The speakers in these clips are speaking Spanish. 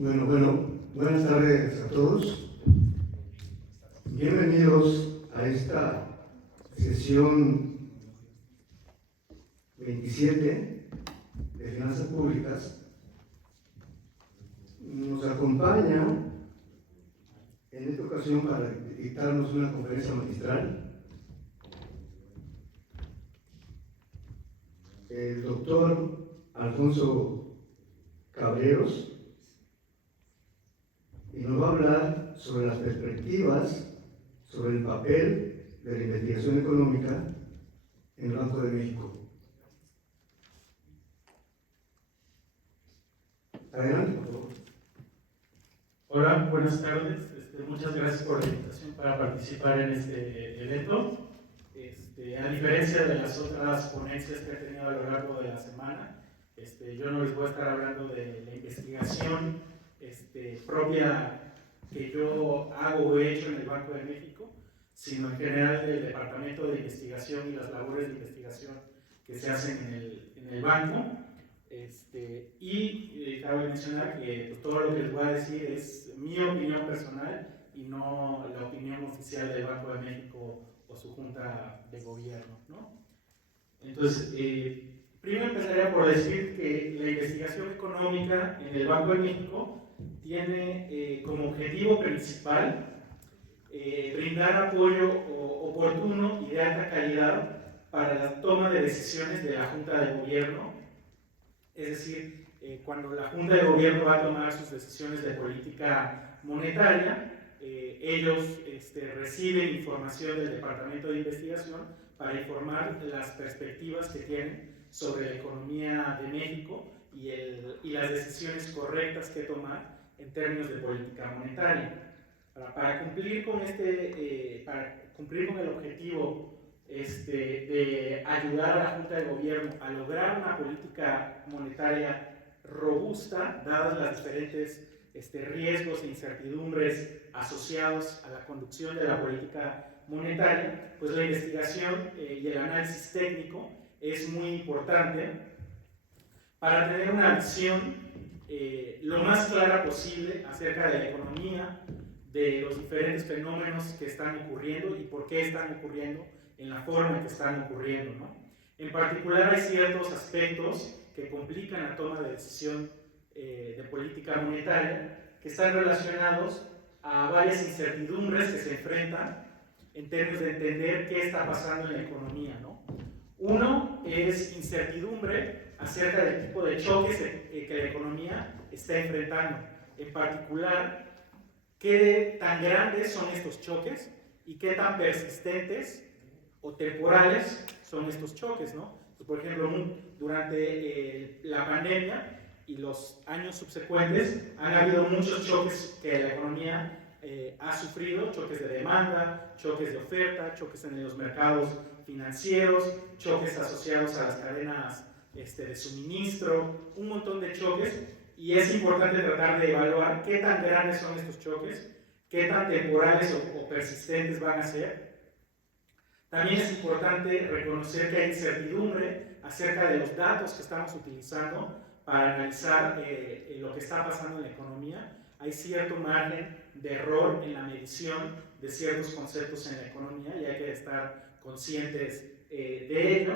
Buenas tardes a todos. Bienvenidos a esta sesión 27 de Finanzas Públicas. Nos acompaña en esta ocasión para dictarnos una conferencia magistral el doctor Alfonso Cabreros, y nos va a hablar sobre las perspectivas, sobre el papel de la investigación económica en el Banco de México. Adelante, por favor. Hola, buenas tardes. Muchas gracias por la invitación para participar en este evento. A diferencia de las otras ponencias que he tenido a lo largo de la semana, yo no les voy a estar hablando de la investigación propia que yo hago o he hecho en el Banco de México, sino en general del Departamento de Investigación y las labores de investigación que se hacen en el banco. Cabe mencionar que pues, todo lo que les voy a decir es mi opinión personal y no la opinión oficial del Banco de México o su junta de gobierno, ¿no? Entonces, primero empezaría por decir que la investigación económica en el Banco de México tiene como objetivo principal brindar apoyo oportuno y de alta calidad para la toma de decisiones de la junta de gobierno. Es decir, cuando la Junta de Gobierno va a tomar sus decisiones de política monetaria, ellos reciben información del Departamento de Investigación para informar las perspectivas que tienen sobre la economía de México y las decisiones correctas que tomar en términos de política monetaria. Para cumplir con el objetivo de ayudar a la Junta de Gobierno a lograr una política monetaria robusta, dadas las diferentes riesgos e incertidumbres asociados a la conducción de la política monetaria, pues la investigación y el análisis técnico es muy importante para tener una visión lo más clara posible acerca de la economía, de los diferentes fenómenos que están ocurriendo y por qué están ocurriendo en la forma en que están ocurriendo, ¿no? En particular hay ciertos aspectos que complican la toma de decisión de política monetaria que están relacionados a varias incertidumbres que se enfrentan en términos de entender qué está pasando en la economía, ¿no? Uno es incertidumbre acerca del tipo de choques que la economía está enfrentando. En particular, qué tan grandes son estos choques y qué tan persistentes o temporales son estos choques, ¿no? Por ejemplo, durante la pandemia y los años subsecuentes han habido muchos choques que la economía ha sufrido, choques de demanda, choques de oferta, choques en los mercados financieros, choques asociados a las cadenas de suministro, un montón de choques, y es importante tratar de evaluar qué tan grandes son estos choques, qué tan temporales o persistentes van a ser. También es importante reconocer que hay incertidumbre acerca de los datos que estamos utilizando para analizar lo que está pasando en la economía. Hay cierto margen de error en la medición de ciertos conceptos en la economía y hay que estar conscientes de ello.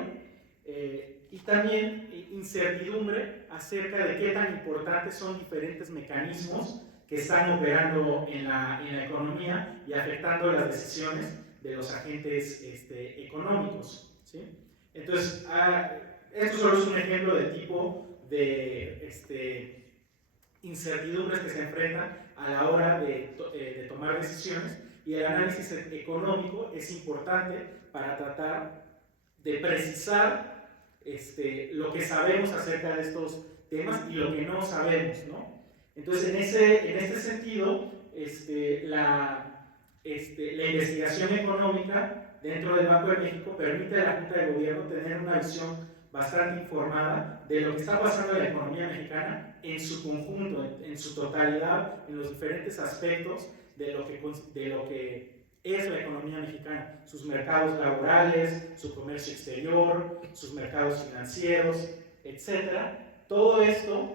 Y también incertidumbre acerca de qué tan importantes son diferentes mecanismos que están operando en la economía y afectando las decisiones de los agentes económicos, ¿sí? Entonces, esto solo es un ejemplo de tipo de incertidumbres que se enfrentan a la hora de tomar decisiones, y el análisis económico es importante para tratar de precisar lo que sabemos acerca de estos temas y lo que no sabemos, ¿no? Entonces, en este sentido, la investigación económica dentro del Banco de México permite a la Junta de Gobierno tener una visión bastante informada de lo que está pasando en la economía mexicana en su conjunto, en su totalidad, en los diferentes aspectos de lo que es la economía mexicana, sus mercados laborales, su comercio exterior, sus mercados financieros, etc. Todo esto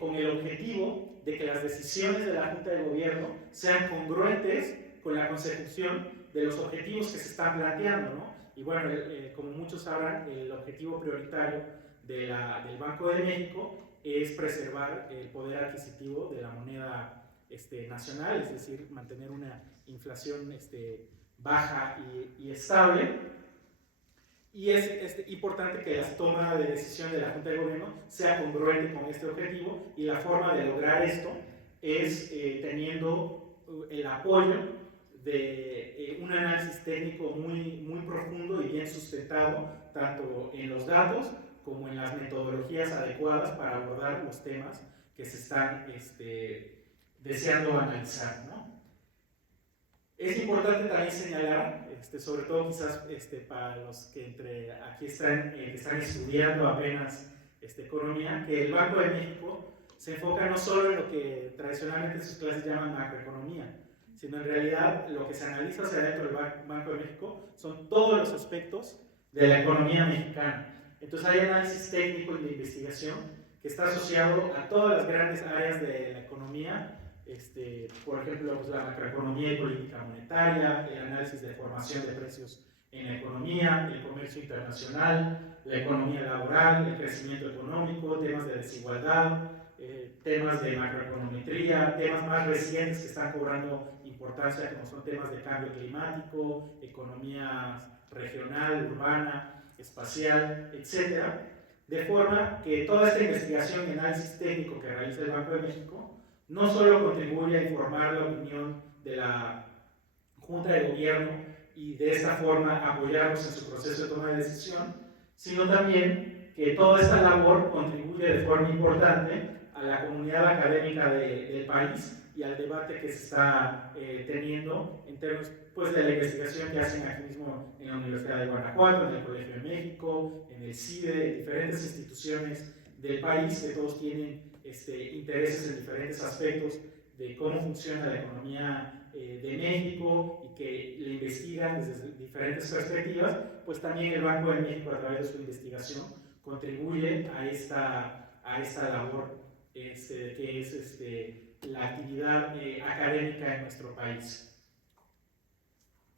con el objetivo de que las decisiones de la Junta de Gobierno sean congruentes con la consecución de los objetivos que se están planteando, ¿no? Y bueno, como muchos sabrán, el objetivo prioritario del Banco de México es preservar el poder adquisitivo de la moneda nacional, es decir, mantener una inflación baja y estable. Y es importante que la toma de decisión de la Junta de Gobierno sea congruente con este objetivo, y la forma de lograr esto es teniendo el apoyo de un análisis técnico muy profundo y bien sustentado, tanto en los datos como en las metodologías adecuadas para abordar los temas que se están deseando analizar, ¿no? Es importante también señalar, sobre todo quizás para los que aquí están estudiando apenas economía, que el Banco de México se enfoca no solo en lo que tradicionalmente en sus clases llaman macroeconomía, sino en realidad lo que se analiza hacia dentro del Banco de México son todos los aspectos de la economía mexicana. Entonces hay análisis técnico y de investigación que está asociado a todas las grandes áreas de la economía, por ejemplo, pues la macroeconomía y política monetaria, el análisis de formación de precios en la economía, el comercio internacional, la economía laboral, el crecimiento económico, temas de desigualdad, temas de macroeconometría, temas más recientes que están cobrando importancia, como son temas de cambio climático, economía regional, urbana, espacial, etc. De forma que toda esta investigación y análisis técnico que realiza el Banco de México no solo contribuye a informar la opinión de la Junta de Gobierno y de esta forma apoyarlos en su proceso de toma de decisión, sino también que toda esta labor contribuye de forma importante a la comunidad académica del país y al debate que se está teniendo en términos pues, de la investigación que hacen aquí mismo en la Universidad de Guanajuato, en el Colegio de México, en el CIDE, en diferentes instituciones del país que todos tienen intereses en diferentes aspectos de cómo funciona la economía de México y que le investigan desde diferentes perspectivas. Pues también el Banco de México, a través de su investigación, contribuye a esta labor que es la actividad académica en nuestro país.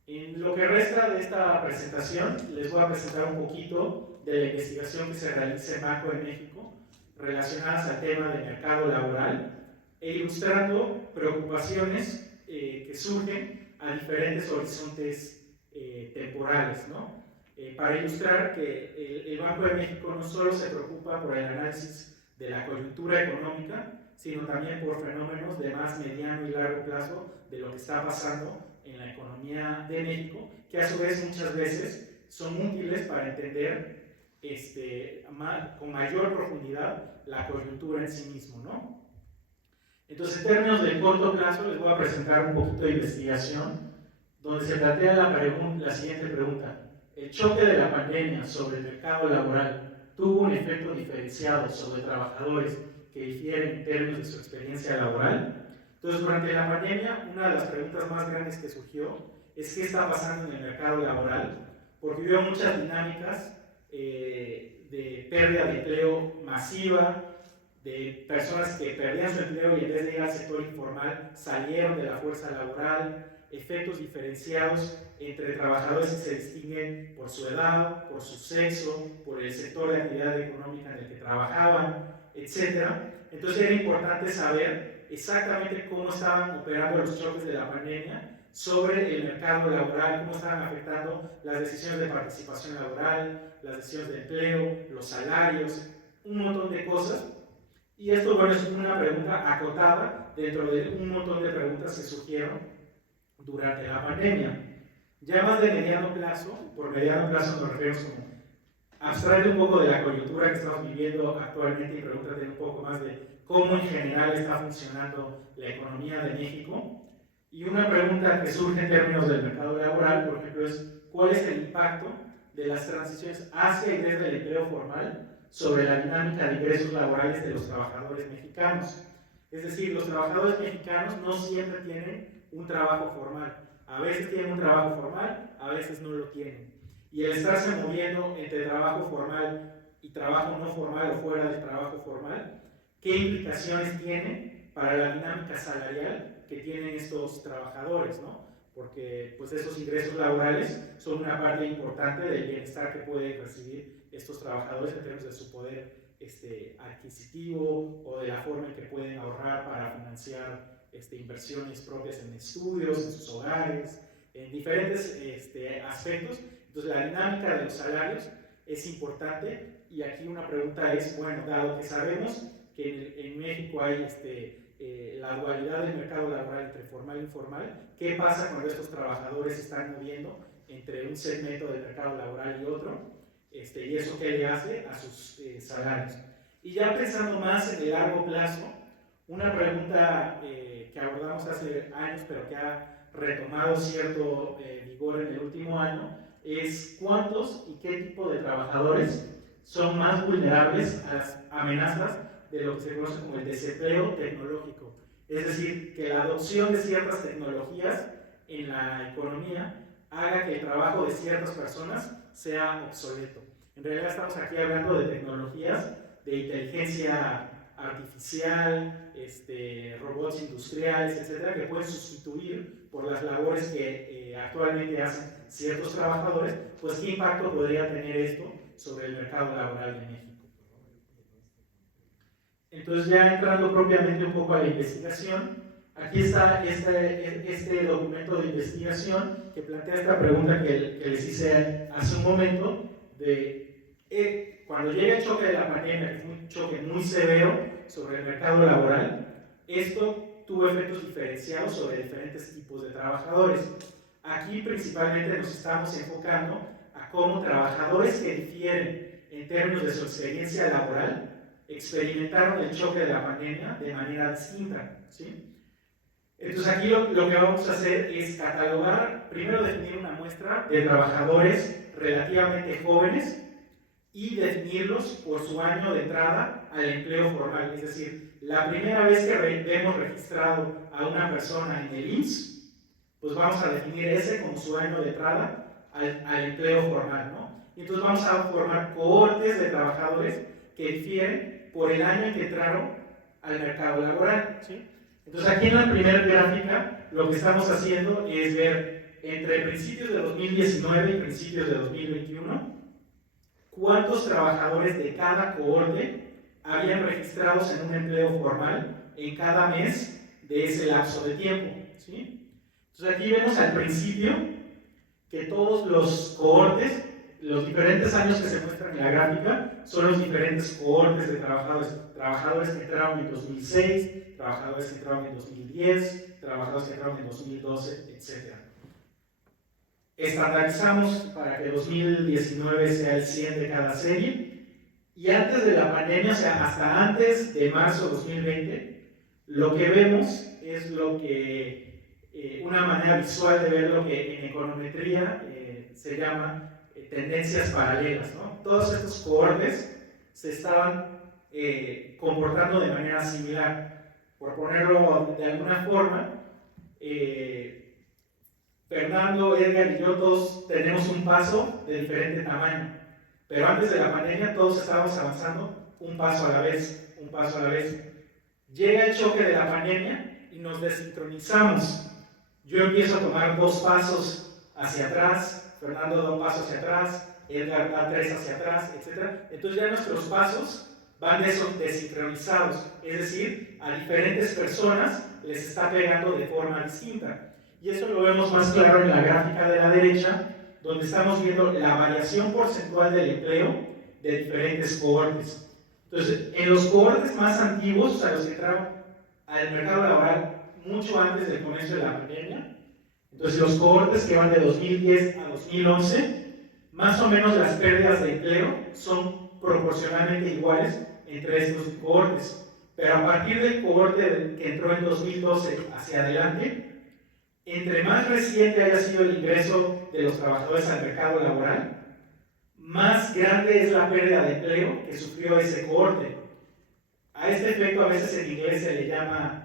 En lo que resta de esta presentación, les voy a presentar un poquito de la investigación que se realiza en Banco de México relacionadas al tema del mercado laboral e ilustrando preocupaciones que surgen a diferentes horizontes temporales, ¿no? Para ilustrar que el Banco de México no solo se preocupa por el análisis de la coyuntura económica, sino también por fenómenos de más mediano y largo plazo de lo que está pasando en la economía de México, que a su vez muchas veces son útiles para entender con mayor profundidad la coyuntura en sí mismo, ¿no? Entonces, en términos de corto plazo, les voy a presentar un poquito de investigación donde se plantea la siguiente pregunta. ¿El choque de la pandemia sobre el mercado laboral tuvo un efecto diferenciado sobre trabajadores que difieren en términos de su experiencia laboral? Entonces, durante la pandemia, una de las preguntas más grandes que surgió es qué está pasando en el mercado laboral, porque hubo muchas dinámicas de pérdida de empleo masiva, de personas que perdían su empleo y en vez de ir al sector informal salieron de la fuerza laboral, efectos diferenciados entre trabajadores que se distinguen por su edad, por su sexo, por el sector de actividad económica en el que trabajaban, etc. Entonces era importante saber exactamente cómo estaban operando los choques de la pandemia sobre el mercado laboral, cómo estaban afectando las decisiones de participación laboral, las decisiones de empleo, los salarios, un montón de cosas. Y esto, bueno, es una pregunta acotada dentro de un montón de preguntas que surgieron durante la pandemia. Ya más de mediano plazo, por mediano plazo nos referimos como abstraer un poco de la coyuntura que estamos viviendo actualmente y pregúntate un poco más de cómo en general está funcionando la economía de México. Y una pregunta que surge en términos del mercado laboral, por ejemplo, es ¿cuál es el impacto de las transiciones hacia y desde el empleo formal sobre la dinámica de ingresos laborales de los trabajadores mexicanos? Es decir, los trabajadores mexicanos no siempre tienen un trabajo formal. A veces tienen un trabajo formal, a veces no lo tienen. Y el estarse moviendo entre trabajo formal y trabajo no formal o fuera del trabajo formal qué implicaciones tiene para la dinámica salarial que tienen estos trabajadores, ¿no? Porque pues esos ingresos laborales son una parte importante del bienestar que pueden recibir estos trabajadores en términos de su poder adquisitivo o de la forma en que pueden ahorrar para financiar inversiones propias en estudios, en sus hogares, en diferentes aspectos. Entonces la dinámica de los salarios es importante, y aquí una pregunta es, bueno, dado que sabemos que en México hay la dualidad del mercado laboral entre formal e informal, ¿qué pasa cuando estos trabajadores se están moviendo entre un segmento del mercado laboral y otro? Y eso qué le hace a sus salarios. Y ya pensando más en el largo plazo, una pregunta que abordamos hace años pero que ha retomado cierto vigor en el último año es cuántos y qué tipo de trabajadores son más vulnerables a las amenazas de lo que se conoce como el desempleo tecnológico. Es decir, que la adopción de ciertas tecnologías en la economía haga que el trabajo de ciertas personas sea obsoleto. En realidad estamos aquí hablando de tecnologías de inteligencia artificial, robots industriales, etcétera, que pueden sustituir por las labores que actualmente hacen ciertos trabajadores. Pues ¿qué impacto podría tener esto sobre el mercado laboral de México? Entonces, ya entrando propiamente un poco a la investigación, aquí está este documento de investigación que plantea esta pregunta que les hice hace un momento, de cuando llega el choque de la pandemia, que es un choque muy severo sobre el mercado laboral, esto tuvo efectos diferenciados sobre diferentes tipos de trabajadores. Aquí principalmente nos estamos enfocando a cómo trabajadores que difieren en términos de su experiencia laboral experimentaron el choque de la pandemia de manera distinta, ¿sí? Entonces aquí lo que vamos a hacer es catalogar, primero definir una muestra de trabajadores relativamente jóvenes y definirlos por su año de entrada al empleo formal. Es decir, la primera vez que vemos registrado a una persona en el IMSS, pues vamos a definir ese como su año de entrada al empleo formal, ¿no? Y entonces vamos a formar cohortes de trabajadores que difieren por el año en que entraron al mercado laboral, ¿sí? Entonces aquí en la primera gráfica lo que estamos haciendo es ver entre principios de 2019 y principios de 2021 cuántos trabajadores de cada cohorte habían registrados en un empleo formal en cada mes de ese lapso de tiempo, ¿sí? Entonces aquí vemos al principio que todos los cohortes, los diferentes años que se muestran en la gráfica, son los diferentes cohortes de trabajadores que entraron en 2006, trabajadores que entraron en 2010, trabajadores que entraron en 2012, etc. Estandarizamos para que 2019 sea el 100 de cada serie, y antes de la pandemia, o sea, hasta antes de marzo de 2020, lo que vemos es lo que, una manera visual de ver lo que en econometría se llama tendencias paralelas, ¿no? Todos estos cohortes se estaban comportando de manera similar. Por ponerlo de alguna forma, Fernando, Edgar y yo todos tenemos un paso de diferente tamaño, pero antes de la pandemia todos estábamos avanzando un paso a la vez, un paso a la vez. Llega el choque de la pandemia y nos desincronizamos. Yo empiezo a tomar 2 pasos hacia atrás, Fernando da un paso hacia atrás, Edgar da 3 hacia atrás, etc. Entonces ya nuestros pasos van desincronizados, es decir, a diferentes personas les está pegando de forma distinta. Y eso lo vemos más claro en la gráfica de la derecha, donde estamos viendo la variación porcentual del empleo de diferentes cohortes. Entonces, en los cohortes más antiguos, o sea, los que entraron al mercado laboral mucho antes del comienzo de la pandemia, entonces los cohortes que van de 2010 a 2011, más o menos las pérdidas de empleo son proporcionalmente iguales entre estos cohortes. Pero a partir del cohorte que entró en 2012 hacia adelante, entre más reciente haya sido el ingreso de los trabajadores al mercado laboral, más grande es la pérdida de empleo que sufrió ese cohorte. A este efecto a veces en inglés se le llama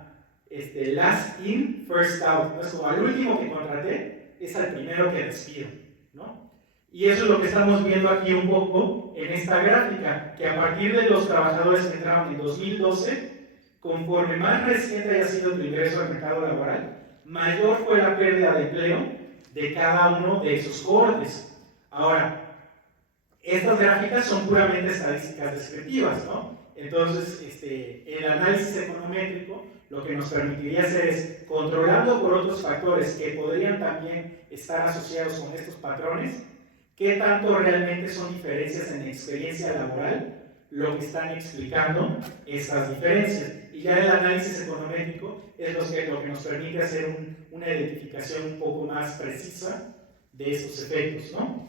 last in, first out. Entonces, como al último que contraté, es al primero que despido, ¿no? Y eso es lo que estamos viendo aquí un poco en esta gráfica, que a partir de los trabajadores que entraron en 2012, conforme más reciente haya sido tu ingreso al mercado laboral, mayor fue la pérdida de empleo de cada uno de esos cohortes. Ahora, estas gráficas son puramente estadísticas descriptivas, ¿no? Entonces, el análisis econométrico lo que nos permitiría hacer es, controlando por otros factores que podrían también estar asociados con estos patrones, qué tanto realmente son diferencias en la experiencia laboral lo que están explicando estas diferencias. Y ya el análisis econométrico es lo que nos permite hacer una identificación un poco más precisa de esos efectos, ¿no?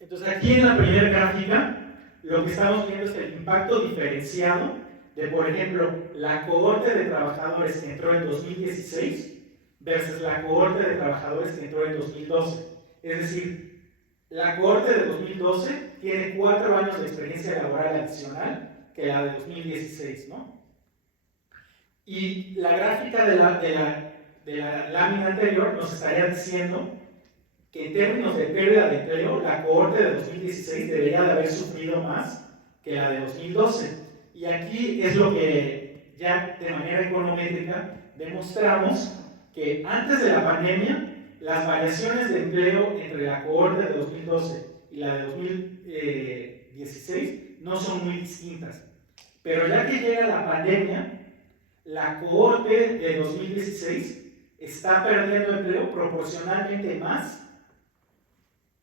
Entonces aquí en la primera gráfica lo que estamos viendo es el impacto diferenciado de, por ejemplo, la cohorte de trabajadores que entró en 2016 versus la cohorte de trabajadores que entró en 2012. Es decir, la cohorte de 2012 tiene 4 años de experiencia laboral adicional que la de 2016, ¿no? Y la gráfica de la lámina anterior nos estaría diciendo que en términos de pérdida de empleo, la cohorte de 2016 debería de haber sufrido más que la de 2012. Y aquí es lo que ya de manera econométrica demostramos que antes de la pandemia, las variaciones de empleo entre la cohorte de 2012 y la de 2016 no son muy distintas. Pero ya que llega la pandemia, la cohorte de 2016 está perdiendo empleo proporcionalmente más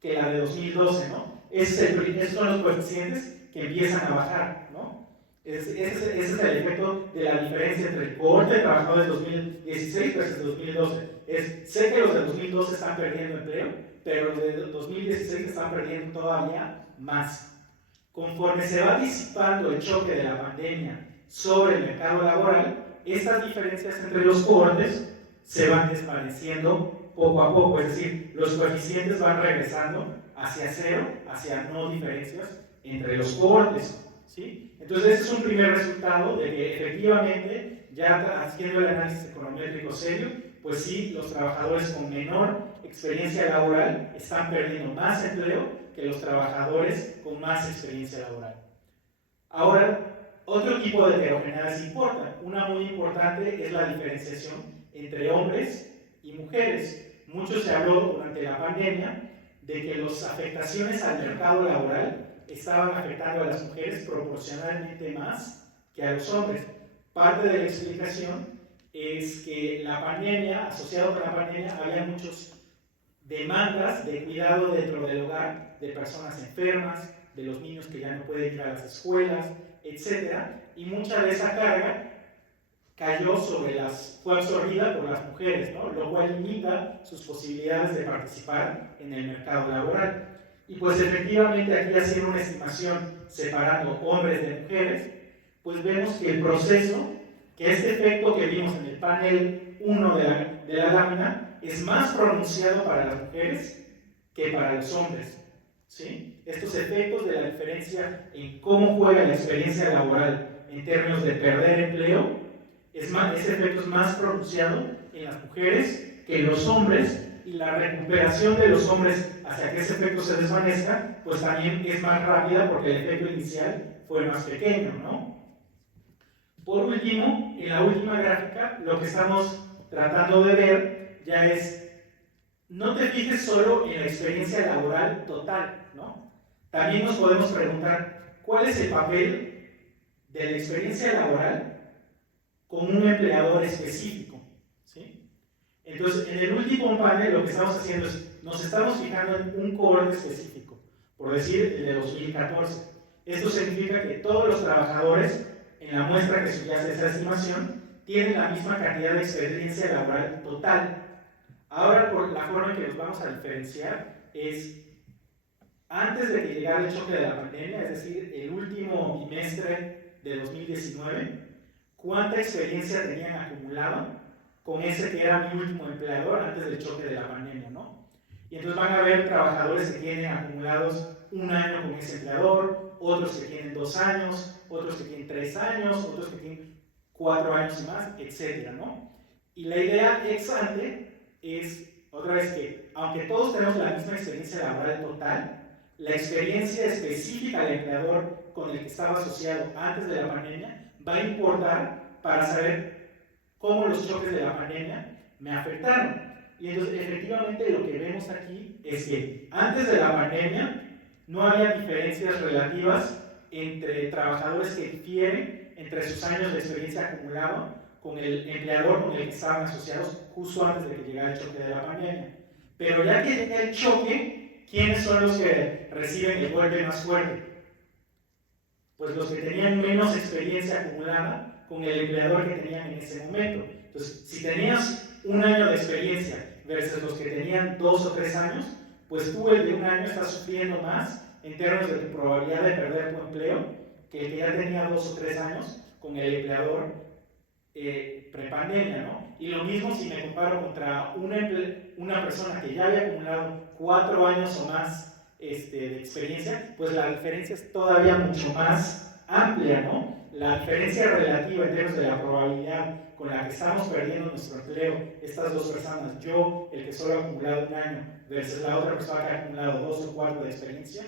que la de 2012, ¿no? Esos son los coeficientes que empiezan a bajar, ¿no? Ese es el efecto de la diferencia entre el cohorte de trabajadores de 2016 versus 2012. Sé que los de 2012 están perdiendo empleo, pero los de 2016 están perdiendo todavía más. Conforme se va disipando el choque de la pandemia sobre el mercado laboral, estas diferencias entre los cohortes se van desvaneciendo poco a poco, es decir, los coeficientes van regresando hacia cero, hacia no diferencias entre los cohortes, ¿sí? Entonces, ese es un primer resultado de que efectivamente, ya haciendo el análisis econométrico serio, pues sí, los trabajadores con menor experiencia laboral están perdiendo más empleo que los trabajadores con más experiencia laboral. Ahora, otro tipo de heterogeneidades importa. Una muy importante es la diferenciación entre hombres y mujeres. Mucho se habló durante la pandemia de que las afectaciones al mercado laboral estaban afectando a las mujeres proporcionalmente más que a los hombres. Parte de la explicación es que la pandemia, asociado con la pandemia, había muchas demandas de cuidado dentro del hogar de personas enfermas, de los niños que ya no pueden ir a las escuelas, etc. Y mucha de esa carga fue absorbida por las mujeres, ¿no? Lo cual limita sus posibilidades de participar en el mercado laboral. Y pues efectivamente aquí haciendo una estimación separando hombres de mujeres, pues vemos que el proceso, que este efecto que vimos en el panel 1 de la lámina, es más pronunciado para las mujeres que para los hombres, ¿sí? Estos efectos de la diferencia en cómo juega la experiencia laboral en términos de perder empleo, ese efecto es más pronunciado en las mujeres que en los hombres, y la recuperación de los hombres hacia que ese efecto se desvanezca, pues también es más rápida porque el efecto inicial fue más pequeño, ¿no? Por último, en la última gráfica, lo que estamos tratando de ver ya es, no te fijes solo en la experiencia laboral total, ¿no? También nos podemos preguntar, ¿cuál es el papel de la experiencia laboral con un empleador específico, ¿sí? Entonces, en el último panel lo que estamos haciendo es, nos estamos fijando en un cohorte específico, por decir, el de 2014. Esto significa que todos los trabajadores, en la muestra que subyace esa estimación, tienen la misma cantidad de experiencia laboral total. Ahora, por la forma en que los vamos a diferenciar es, antes de que llegara el choque de la pandemia, es decir, el último bimestre de 2019, cuánta experiencia tenían acumulado con ese que era mi último empleador antes del choque de la pandemia, ¿no? Y entonces van a haber trabajadores que tienen acumulados 1 año con ese empleador, otros que tienen 2 años, otros que tienen 3 años, otros que tienen 4 años y más, etcétera, ¿no? Y la idea ex ante es otra vez que, aunque todos tenemos la misma experiencia laboral total, la experiencia específica del empleador con el que estaba asociado antes de la pandemia va a importar para saber cómo los choques de la pandemia me afectaron. Y entonces, efectivamente, lo que vemos aquí es que antes de la pandemia no había diferencias relativas entre trabajadores que difieren entre sus años de experiencia acumulado con el empleador con el que estaban asociados justo antes de que llegara el choque de la pandemia. Pero ya que llega el choque, ¿quiénes son los que reciben el golpe más fuerte? Pues los que tenían menos experiencia acumulada con el empleador que tenían en ese momento. Entonces, si tenías un año de experiencia versus los que tenían 2 o 3 años, pues tú el de un año estás sufriendo más en términos de tu probabilidad de perder tu empleo que el que ya tenía 2 o 3 años con el empleador prepandemia, ¿no? Y lo mismo si me comparo contra una persona que ya había acumulado 4 años o más de experiencia, pues la diferencia es todavía mucho más amplia, ¿no? La diferencia relativa en términos de la probabilidad con la que estamos perdiendo nuestro empleo, estas dos personas, yo, el que solo ha acumulado un año, versus la otra persona que ha acumulado 2 o 4 de experiencia,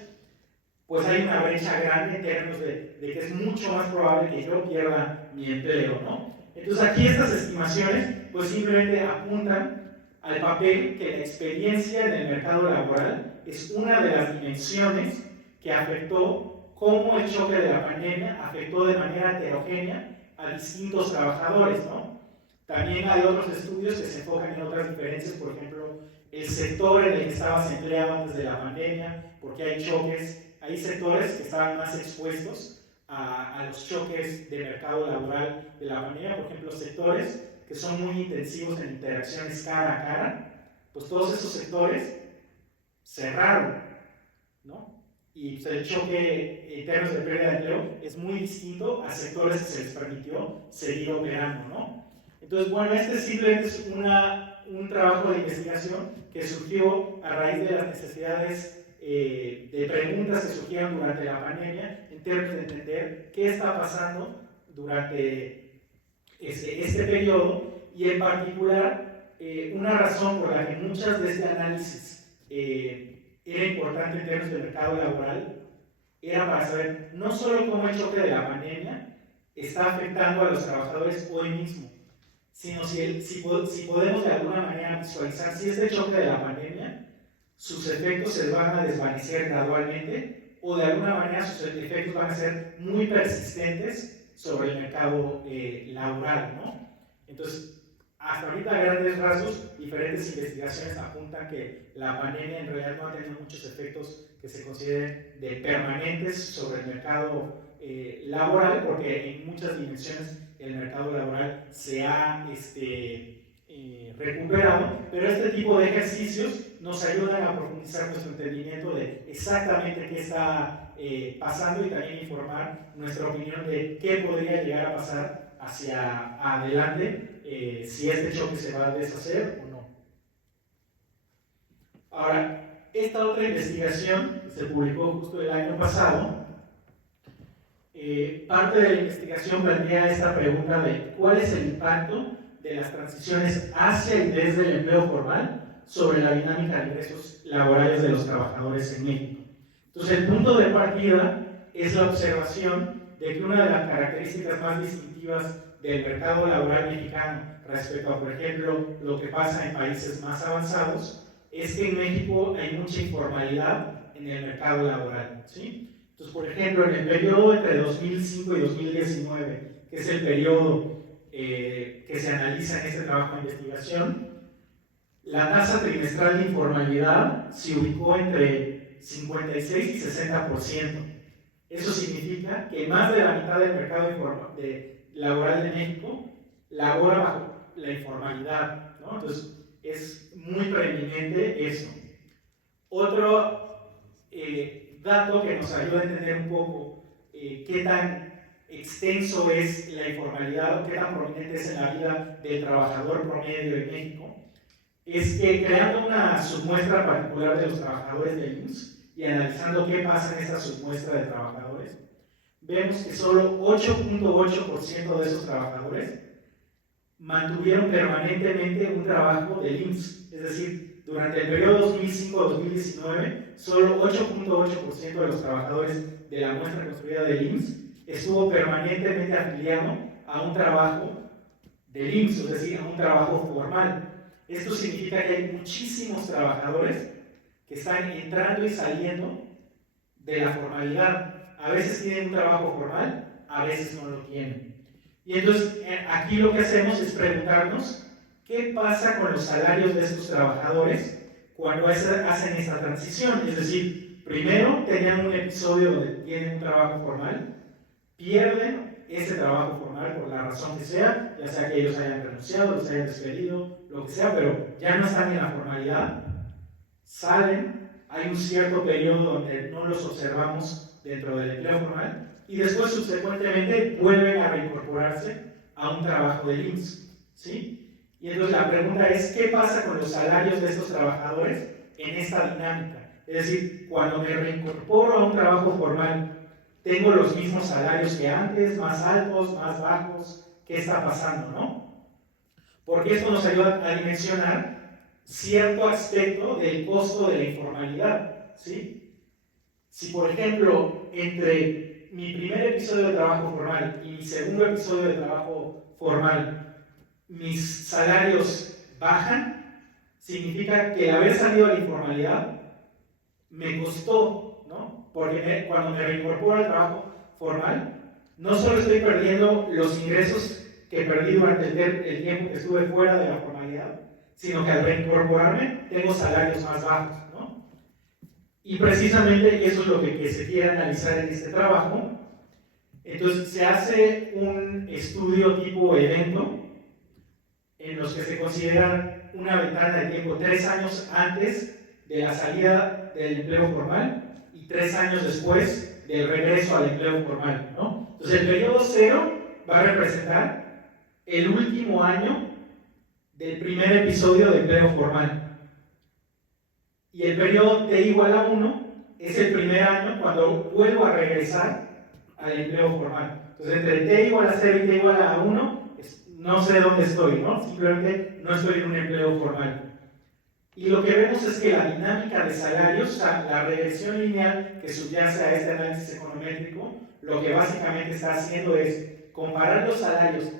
pues hay una brecha grande en términos de que es mucho más probable que yo pierda mi empleo, ¿no? Entonces aquí estas estimaciones pues simplemente apuntan al papel que la experiencia en el mercado laboral es una de las dimensiones que afectó cómo el choque de la pandemia afectó de manera heterogénea a distintos trabajadores, ¿no? También hay otros estudios que se enfocan en otras diferencias, por ejemplo, el sector en el que estabas empleado antes de la pandemia, porque hay choques, hay sectores que estaban más expuestos a los choques de mercado laboral de la pandemia, por ejemplo, sectores que son muy intensivos en interacciones cara a cara, pues todos esos sectores cerraron, ¿no? Y pues, el choque en términos de pérdida de empleo es muy distinto a sectores que se les permitió seguir operando, ¿no? Entonces, bueno, este simplemente es un trabajo de investigación que surgió a raíz de las necesidades de preguntas que surgieron durante la pandemia en términos de entender qué está pasando durante este periodo y en particular una razón por la que muchas de este análisis era importante en términos del mercado laboral era para saber no solo cómo el choque de la pandemia está afectando a los trabajadores hoy mismo, sino si podemos de alguna manera visualizar si este choque de la pandemia sus efectos se van a desvanecer gradualmente o de alguna manera sus efectos van a ser muy persistentes sobre el mercado laboral, ¿no? Entonces, hasta ahorita a grandes rasgos, diferentes investigaciones apuntan que la pandemia en realidad no ha tenido muchos efectos que se consideren de permanentes sobre el mercado laboral, porque en muchas dimensiones el mercado laboral se ha recuperado, pero este tipo de ejercicios nos ayudan a profundizar nuestro entendimiento de exactamente qué está pasando y también informar nuestra opinión de qué podría llegar a pasar hacia adelante, si este choque se va a deshacer o no. Ahora, esta otra investigación que se publicó justo el año pasado, parte de la investigación plantea esta pregunta de cuál es el impacto de las transiciones hacia y desde el empleo formal sobre la dinámica de ingresos laborales de los trabajadores en México. Entonces, el punto de partida es la observación de que una de las características más distintivas del mercado laboral mexicano respecto a, por ejemplo, lo que pasa en países más avanzados, es que en México hay mucha informalidad en el mercado laboral, ¿sí? Entonces, por ejemplo, en el periodo entre 2005 y 2019, que es el periodo que se analiza en este trabajo de investigación, la tasa trimestral de informalidad se ubicó entre 56 y 60%. Eso significa que más de la mitad del mercado laboral de México labora bajo la informalidad, ¿no? Entonces, es muy preeminente eso. Otro dato que nos ayuda a entender un poco qué tan extenso es la informalidad o qué tan prominente es en la vida del trabajador promedio en México, es que creando una submuestra particular de los trabajadores del IMSS y analizando qué pasa en esa submuestra de trabajadores, vemos que solo 8.8% de esos trabajadores mantuvieron permanentemente un trabajo del IMSS, es decir, durante el periodo 2005-2019, solo 8.8% de los trabajadores de la muestra construida del IMSS estuvo permanentemente afiliado a un trabajo del IMSS, es decir, a un trabajo formal. Esto significa que hay muchísimos trabajadores que están entrando y saliendo de la formalidad. A veces tienen un trabajo formal, a veces no lo tienen. Y entonces aquí lo que hacemos es preguntarnos qué pasa con los salarios de estos trabajadores cuando hacen esta transición. Es decir, primero tenían un episodio donde tienen un trabajo formal, pierden ese trabajo formal por la razón que sea, ya sea que ellos hayan renunciado, los hayan despedido, lo que sea, pero ya no están en la formalidad, salen, hay un cierto periodo donde no los observamos dentro del empleo formal y después subsecuentemente vuelven a reincorporarse a un trabajo del IMSS, ¿sí? Y entonces la pregunta es, ¿qué pasa con los salarios de estos trabajadores en esta dinámica? Es decir, cuando me reincorporo a un trabajo formal, ¿tengo los mismos salarios que antes, más altos, más bajos? ¿Qué está pasando, no? Porque esto nos ayuda a dimensionar cierto aspecto del costo de la informalidad, ¿sí? Si, por ejemplo, entre mi primer episodio de trabajo formal y mi segundo episodio de trabajo formal, mis salarios bajan, significa que el haber salido de la informalidad me costó, ¿no? Porque cuando me reincorporo al trabajo formal, no solo estoy perdiendo los ingresos que perdí durante el tiempo que estuve fuera de la formalidad, sino que al reincorporarme tengo salarios más bajos, ¿no? Y precisamente eso es lo que se quiere analizar en este trabajo. Entonces se hace un estudio tipo evento en los que se considera una ventana de tiempo 3 años antes de la salida del empleo formal y 3 años después del regreso al empleo formal, ¿no? Entonces el periodo 0 va a representar el último año del primer episodio de empleo formal. Y el periodo t igual a 1 es el primer año cuando vuelvo a regresar al empleo formal. Entonces entre t igual a 0 y t igual a 1, no sé dónde estoy, ¿no? Simplemente no estoy en un empleo formal. Y lo que vemos es que la dinámica de salarios, o sea, la regresión lineal que subyace a este análisis econométrico, lo que básicamente está haciendo es comparar los salarios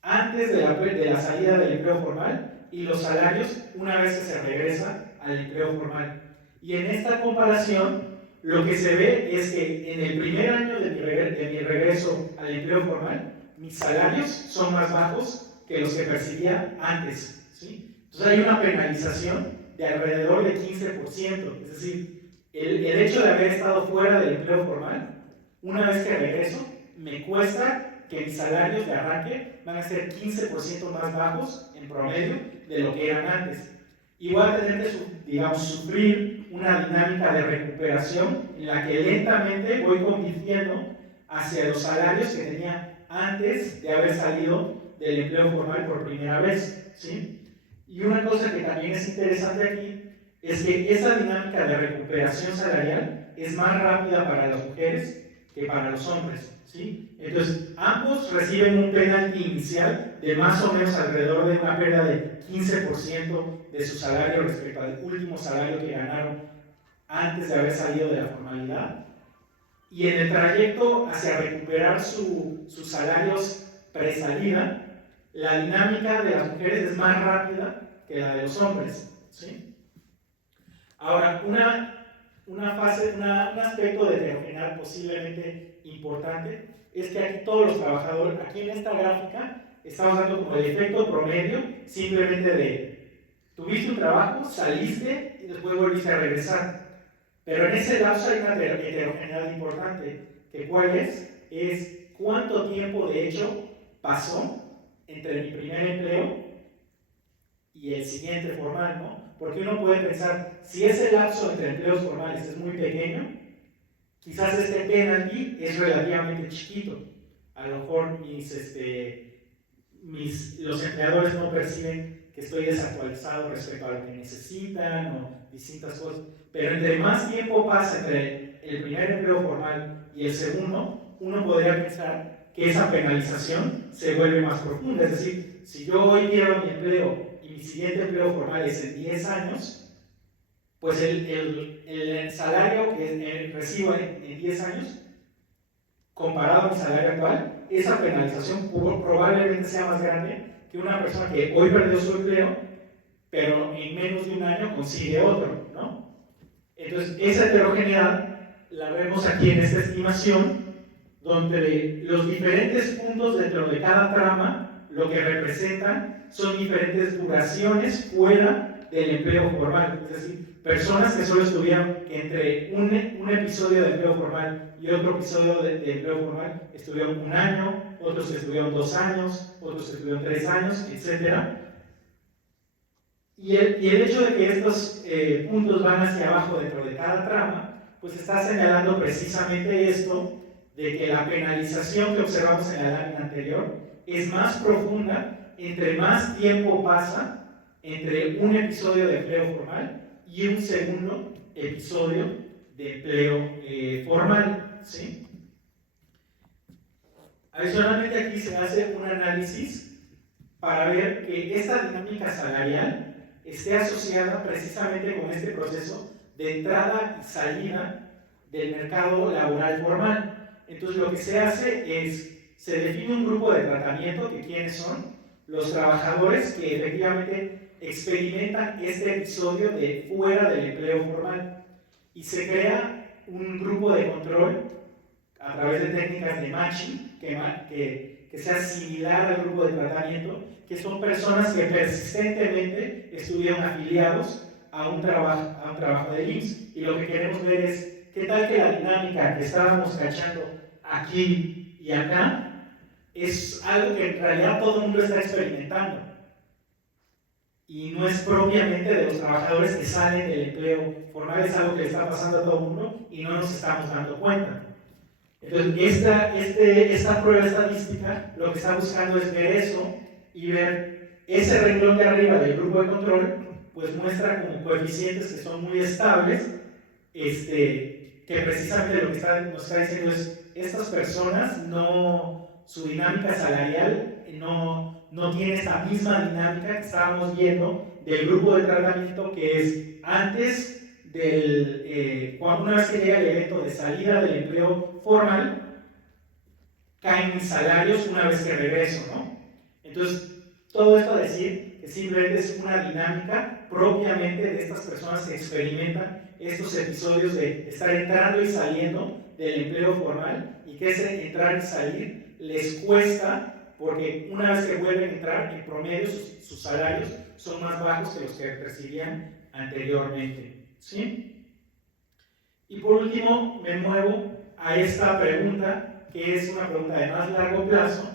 antes de la salida del empleo formal y los salarios una vez que se regresa al empleo formal. Y en esta comparación, lo que se ve es que en el primer año de mi regreso al empleo formal, mis salarios son más bajos que los que percibía antes, ¿sí? Entonces hay una penalización de alrededor de 15%, es decir, el hecho de haber estado fuera del empleo formal, una vez que regreso, me cuesta que mis salarios de arranque van a ser 15% más bajos en promedio de lo que eran antes. Y voy a tener que, digamos, sufrir una dinámica de recuperación en la que lentamente voy convirtiendo hacia los salarios que tenía antes de haber salido del empleo formal por primera vez, ¿sí? Y una cosa que también es interesante aquí es que esa dinámica de recuperación salarial es más rápida para las mujeres que para los hombres, ¿sí? Entonces, ambos reciben un penalti inicial de más o menos alrededor de una pérdida de 15% de su salario respecto al último salario que ganaron antes de haber salido de la formalidad. Y en el trayecto hacia recuperar sus salarios presalida, la dinámica de las mujeres es más rápida que la de los hombres, ¿sí? Ahora, un aspecto de heterogeneidad posiblemente importante es que aquí todos los trabajadores, aquí en esta gráfica, estamos dando como el efecto promedio simplemente de tuviste un trabajo, saliste y después volviste a regresar. Pero en ese lapso hay una heterogeneidad importante, que ¿cuál es? Es cuánto tiempo de hecho pasó entre mi primer empleo y el siguiente formal, ¿no? Porque uno puede pensar, si ese lapso entre empleos formales es muy pequeño, quizás este penalty es relativamente chiquito. A lo mejor los empleadores no perciben que estoy desactualizado respecto a lo que necesitan o distintas cosas. Pero entre más tiempo pasa entre el primer empleo formal y el segundo, uno podría pensar que esa penalización se vuelve más profunda. Es decir, si yo hoy pierdo mi empleo y mi siguiente empleo formal es en 10 años, pues el salario que recibo en 10 años, comparado a mi salario actual, esa penalización probablemente sea más grande que una persona que hoy perdió su empleo, pero en menos de un año consigue otro, ¿no? Entonces, esa heterogeneidad la vemos aquí en esta estimación, donde los diferentes puntos dentro de cada trama lo que representan son diferentes duraciones fuera del empleo formal. Es decir, personas que solo estuvieron entre un episodio de empleo formal y otro episodio de empleo formal estuvieron un año, otros estuvieron 2 años, otros estuvieron 3 años, etc. Y el hecho de que estos puntos van hacia abajo dentro de cada trama, pues está señalando precisamente esto, de que la penalización que observamos en la lámina anterior es más profunda entre más tiempo pasa entre un episodio de empleo formal y un segundo episodio de empleo formal, ¿sí? Adicionalmente aquí se hace un análisis para ver que esta dinámica salarial esté asociada precisamente con este proceso de entrada y salida del mercado laboral formal. Entonces lo que se hace es, se define un grupo de tratamiento, que quiénes son los trabajadores que efectivamente experimentan este episodio de fuera del empleo formal, y se crea un grupo de control a través de técnicas de matching que sea similar al grupo de tratamiento, que son personas que persistentemente estuvieron afiliados a un trabajo de IMSS. Y lo que queremos ver es qué tal que la dinámica que estábamos cachando aquí y acá es algo que en realidad todo el mundo está experimentando y no es propiamente de los trabajadores que salen del empleo formal, es algo que le está pasando a todo el mundo y no nos estamos dando cuenta. Entonces, esta prueba estadística lo que está buscando es ver eso y ver ese renglón de arriba del grupo de control, pues muestra como coeficientes que son muy estables, que precisamente lo que nos está diciendo es, estas personas su dinámica salarial no tiene esta misma dinámica que estábamos viendo del grupo de tratamiento, que es antes una vez que llega el evento de salida del empleo formal, caen mis salarios una vez que regreso, ¿no? Entonces, todo esto a decir que simplemente es una dinámica propiamente de estas personas que experimentan estos episodios de estar entrando y saliendo del empleo formal, y que ese entrar y salir les cuesta, porque una vez que vuelven a entrar, en promedio sus salarios son más bajos que los que percibían anteriormente, ¿sí? Y por último me muevo a esta pregunta, que es una pregunta de más largo plazo,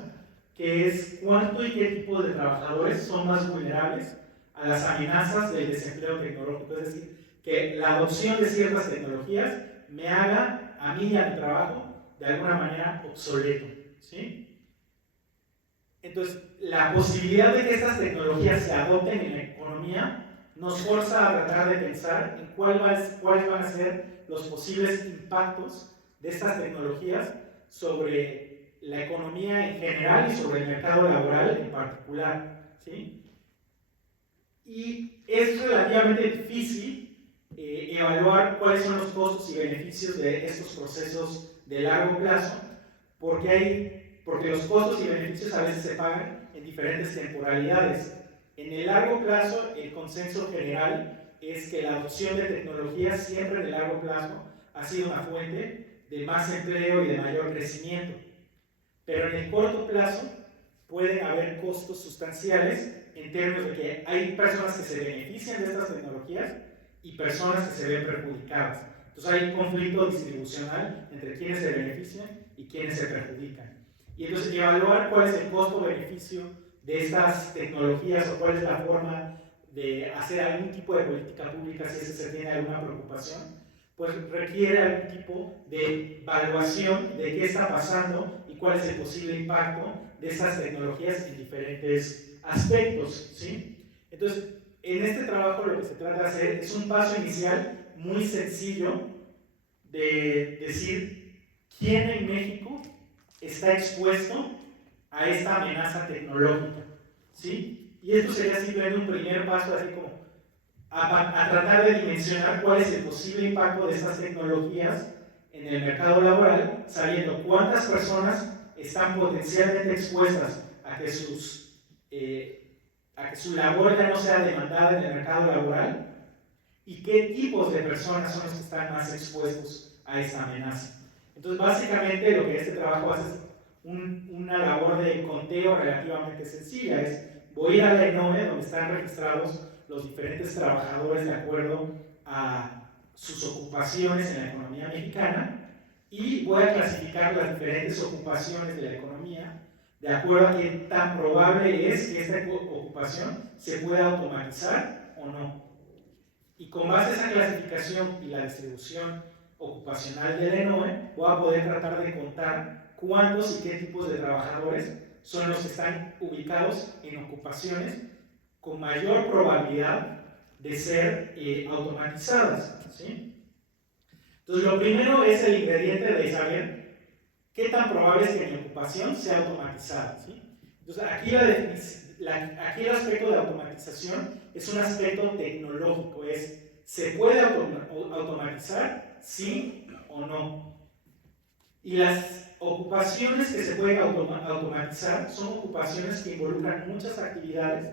que es ¿cuánto y qué tipo de trabajadores son más vulnerables a las amenazas del desempleo tecnológico? Es decir, que la adopción de ciertas tecnologías me haga a mí y a mi trabajo de alguna manera obsoleto, ¿sí? Entonces, la posibilidad de que estas tecnologías se adopten en la economía nos forza a tratar de pensar en cuáles van a ser los posibles impactos de estas tecnologías sobre la economía en general y sobre el mercado laboral en particular, ¿sí? Y es relativamente difícil evaluar cuáles son los costos y beneficios de estos procesos de largo plazo, porque los costos y beneficios a veces se pagan en diferentes temporalidades. En el largo plazo, el consenso general es que la adopción de tecnologías siempre en el largo plazo ha sido una fuente de más empleo y de mayor crecimiento. Pero en el corto plazo pueden haber costos sustanciales en términos de que hay personas que se benefician de estas tecnologías y personas que se ven perjudicadas. Entonces hay un conflicto distribucional entre quienes se benefician y quienes se perjudican. Y entonces evaluar cuál es el costo-beneficio de estas tecnologías o cuál es la forma de hacer algún tipo de política pública si se tiene alguna preocupación, pues requiere algún tipo de evaluación de qué está pasando y cuál es el posible impacto de estas tecnologías en diferentes aspectos, ¿sí? Entonces, en este trabajo lo que se trata de hacer es un paso inicial muy sencillo de decir quién en México está expuesto a esta amenaza tecnológica, ¿sí? Y esto sería simplemente un primer paso, así como a tratar de dimensionar cuál es el posible impacto de estas tecnologías en el mercado laboral, sabiendo cuántas personas están potencialmente expuestas a que su labor ya no sea demandada en el mercado laboral, y qué tipos de personas son los que están más expuestos a esta amenaza. Entonces, básicamente, lo que este trabajo hace es una labor de conteo relativamente sencilla. Voy a ir a la ENOE, donde están registrados los diferentes trabajadores de acuerdo a sus ocupaciones en la economía mexicana, y voy a clasificar las diferentes ocupaciones de la economía de acuerdo a qué tan probable es que esta ocupación se pueda automatizar o no. Y con base a esa clasificación y la distribución ocupacional del ENOE, voy a poder tratar de contar cuántos y qué tipos de trabajadores son los que están ubicados en ocupaciones con mayor probabilidad de ser automatizadas, ¿sí? Entonces, lo primero es el ingrediente de saber qué tan probable es que mi ocupación sea automatizada, ¿sí? Entonces, aquí el aspecto de automatización es un aspecto tecnológico, ¿se puede automatizar? ¿Sí o no? Y las ocupaciones que se pueden automatizar son ocupaciones que involucran muchas actividades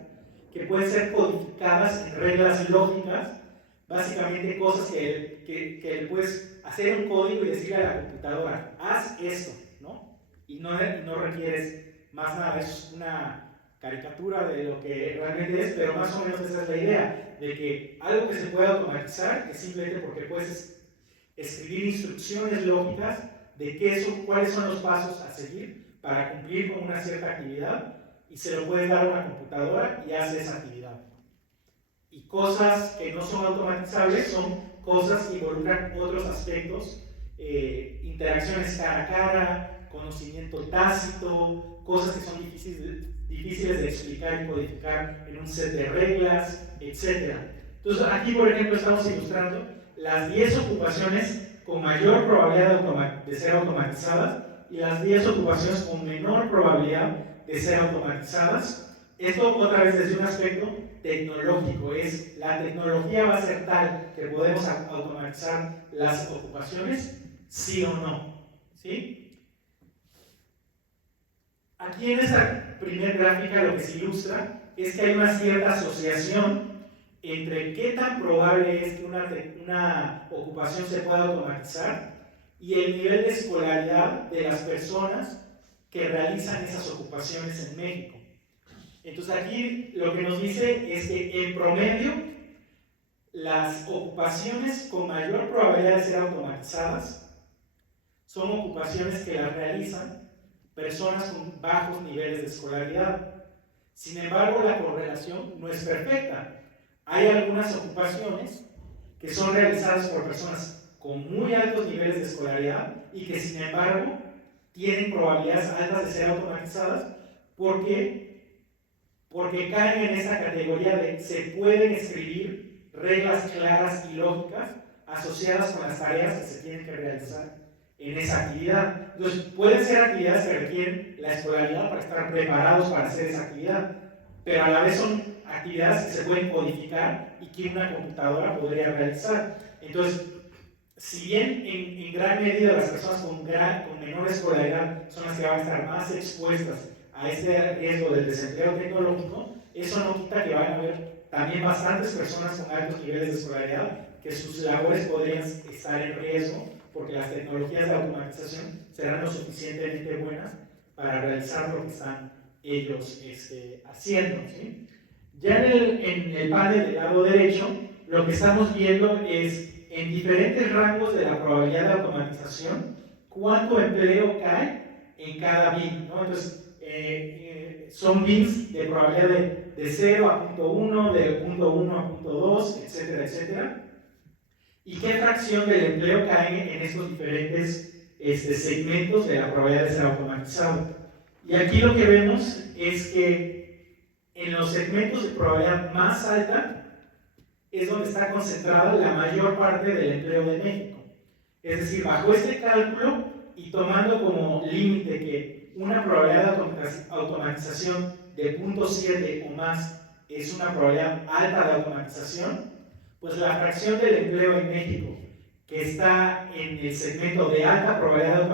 que pueden ser codificadas en reglas lógicas, básicamente cosas que le puedes hacer un código y decirle a la computadora, haz esto, ¿no? Y no requieres más nada, es una caricatura de lo que realmente es, pero más o menos esa es la idea, de que algo que se puede automatizar es simplemente porque puedes escribir instrucciones lógicas de cuáles son los pasos a seguir para cumplir con una cierta actividad, y se lo puedes dar a una computadora y hace esa actividad. Y cosas que no son automatizables son cosas que involucran otros aspectos, interacciones cara a cara, conocimiento tácito, cosas que son difíciles de explicar y codificar en un set de reglas, etc. Entonces, aquí, por ejemplo, estamos ilustrando las 10 ocupaciones con mayor probabilidad de ser automatizadas y las 10 ocupaciones con menor probabilidad de ser automatizadas. Esto, otra vez, desde un aspecto tecnológico, la tecnología va a ser tal que podemos automatizar las ocupaciones, sí o no, ¿sí? Aquí en esta primera gráfica lo que se ilustra es que hay una cierta asociación entre qué tan probable es que una ocupación se pueda automatizar y el nivel de escolaridad de las personas que realizan esas ocupaciones en México. Entonces aquí lo que nos dice es que en promedio las ocupaciones con mayor probabilidad de ser automatizadas son ocupaciones que las realizan personas con bajos niveles de escolaridad. Sin embargo, la correlación no es perfecta. Hay algunas ocupaciones que son realizadas por personas con muy altos niveles de escolaridad y que, sin embargo, tienen probabilidades altas de ser automatizadas porque caen en esa categoría de se pueden escribir reglas claras y lógicas asociadas con las tareas que se tienen que realizar en esa actividad. Entonces, pueden ser actividades que requieren la escolaridad para estar preparados para hacer esa actividad, pero a la vez son actividades que se pueden codificar y que una computadora podría realizar. Entonces, si bien en gran medida las personas con menor escolaridad son las que van a estar más expuestas a este riesgo del desempleo tecnológico, eso no quita que van a haber también bastantes personas con altos niveles de escolaridad que sus labores podrían estar en riesgo porque las tecnologías de automatización serán lo suficientemente buenas para realizar lo que están ellos haciendo, ¿sí? Ya en el panel del lado derecho, lo que estamos viendo es en diferentes rangos de la probabilidad de automatización cuánto empleo cae en cada BIM, ¿no? Entonces, son BIMs de probabilidad de 0 a 0.1, de 0.1 a 0.2, etcétera, etcétera. ¿Y qué fracción del empleo cae en estos diferentes segmentos de la probabilidad de ser automatizado? Y aquí lo que vemos es que en los segmentos de probabilidad más alta es donde está concentrada la mayor parte del empleo de México. Es decir, bajo este cálculo y tomando como límite que una probabilidad de automatización de 0.7 o más es una probabilidad alta de automatización, pues la fracción del empleo en México que está en el segmento de alta probabilidad de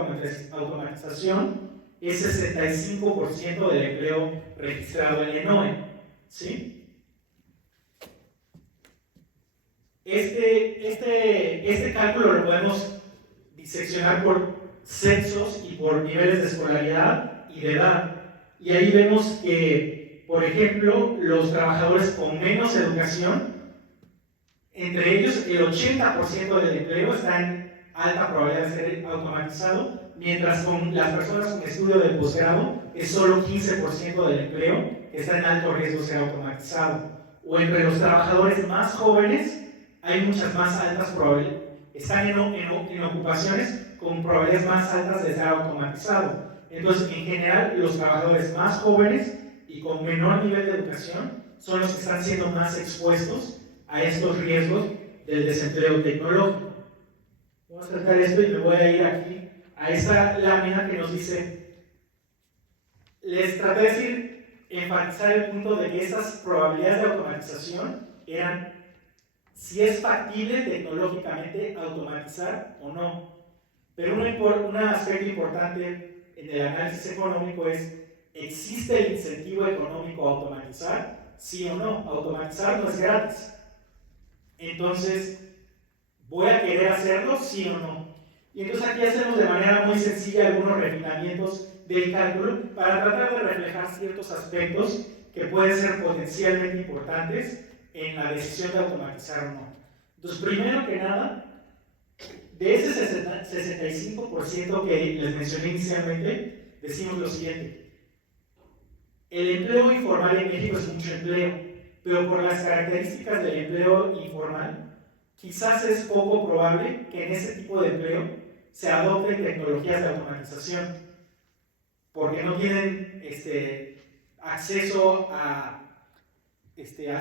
automatización es 65% del empleo registrado en ENOE, ¿sí? Este cálculo lo podemos diseccionar por sexos y por niveles de escolaridad y de edad. Y ahí vemos que, por ejemplo, los trabajadores con menos educación, entre ellos el 80% del empleo está en alta probabilidad de ser automatizado, mientras con las personas con estudio de posgrado es solo 15% del empleo que está en alto riesgo de ser automatizado. O entre los trabajadores más jóvenes hay muchas más altas probabilidades, están en ocupaciones con probabilidades más altas de ser automatizado. Entonces, en general, los trabajadores más jóvenes y con menor nivel de educación son los que están siendo más expuestos a estos riesgos del desempleo tecnológico. Vamos a tratar esto y me voy a ir aquí a esta lámina que nos dice, les traté de decir, enfatizar el punto de que esas probabilidades de automatización eran si es factible tecnológicamente automatizar o no. Pero un aspecto importante en el análisis económico es, ¿existe el incentivo económico a automatizar? Sí o no. Automatizar no es gratis. Entonces, ¿voy a querer hacerlo? Sí o no. Y entonces aquí hacemos de manera muy sencilla algunos refinamientos del cálculo para tratar de reflejar ciertos aspectos que pueden ser potencialmente importantes en la decisión de automatizar o no. Entonces, primero que nada, de ese 65% que les mencioné inicialmente, decimos lo siguiente. El empleo informal en México es mucho empleo, pero por las características del empleo informal, quizás es poco probable que en ese tipo de empleo se adopten tecnologías de automatización, porque no tienen acceso al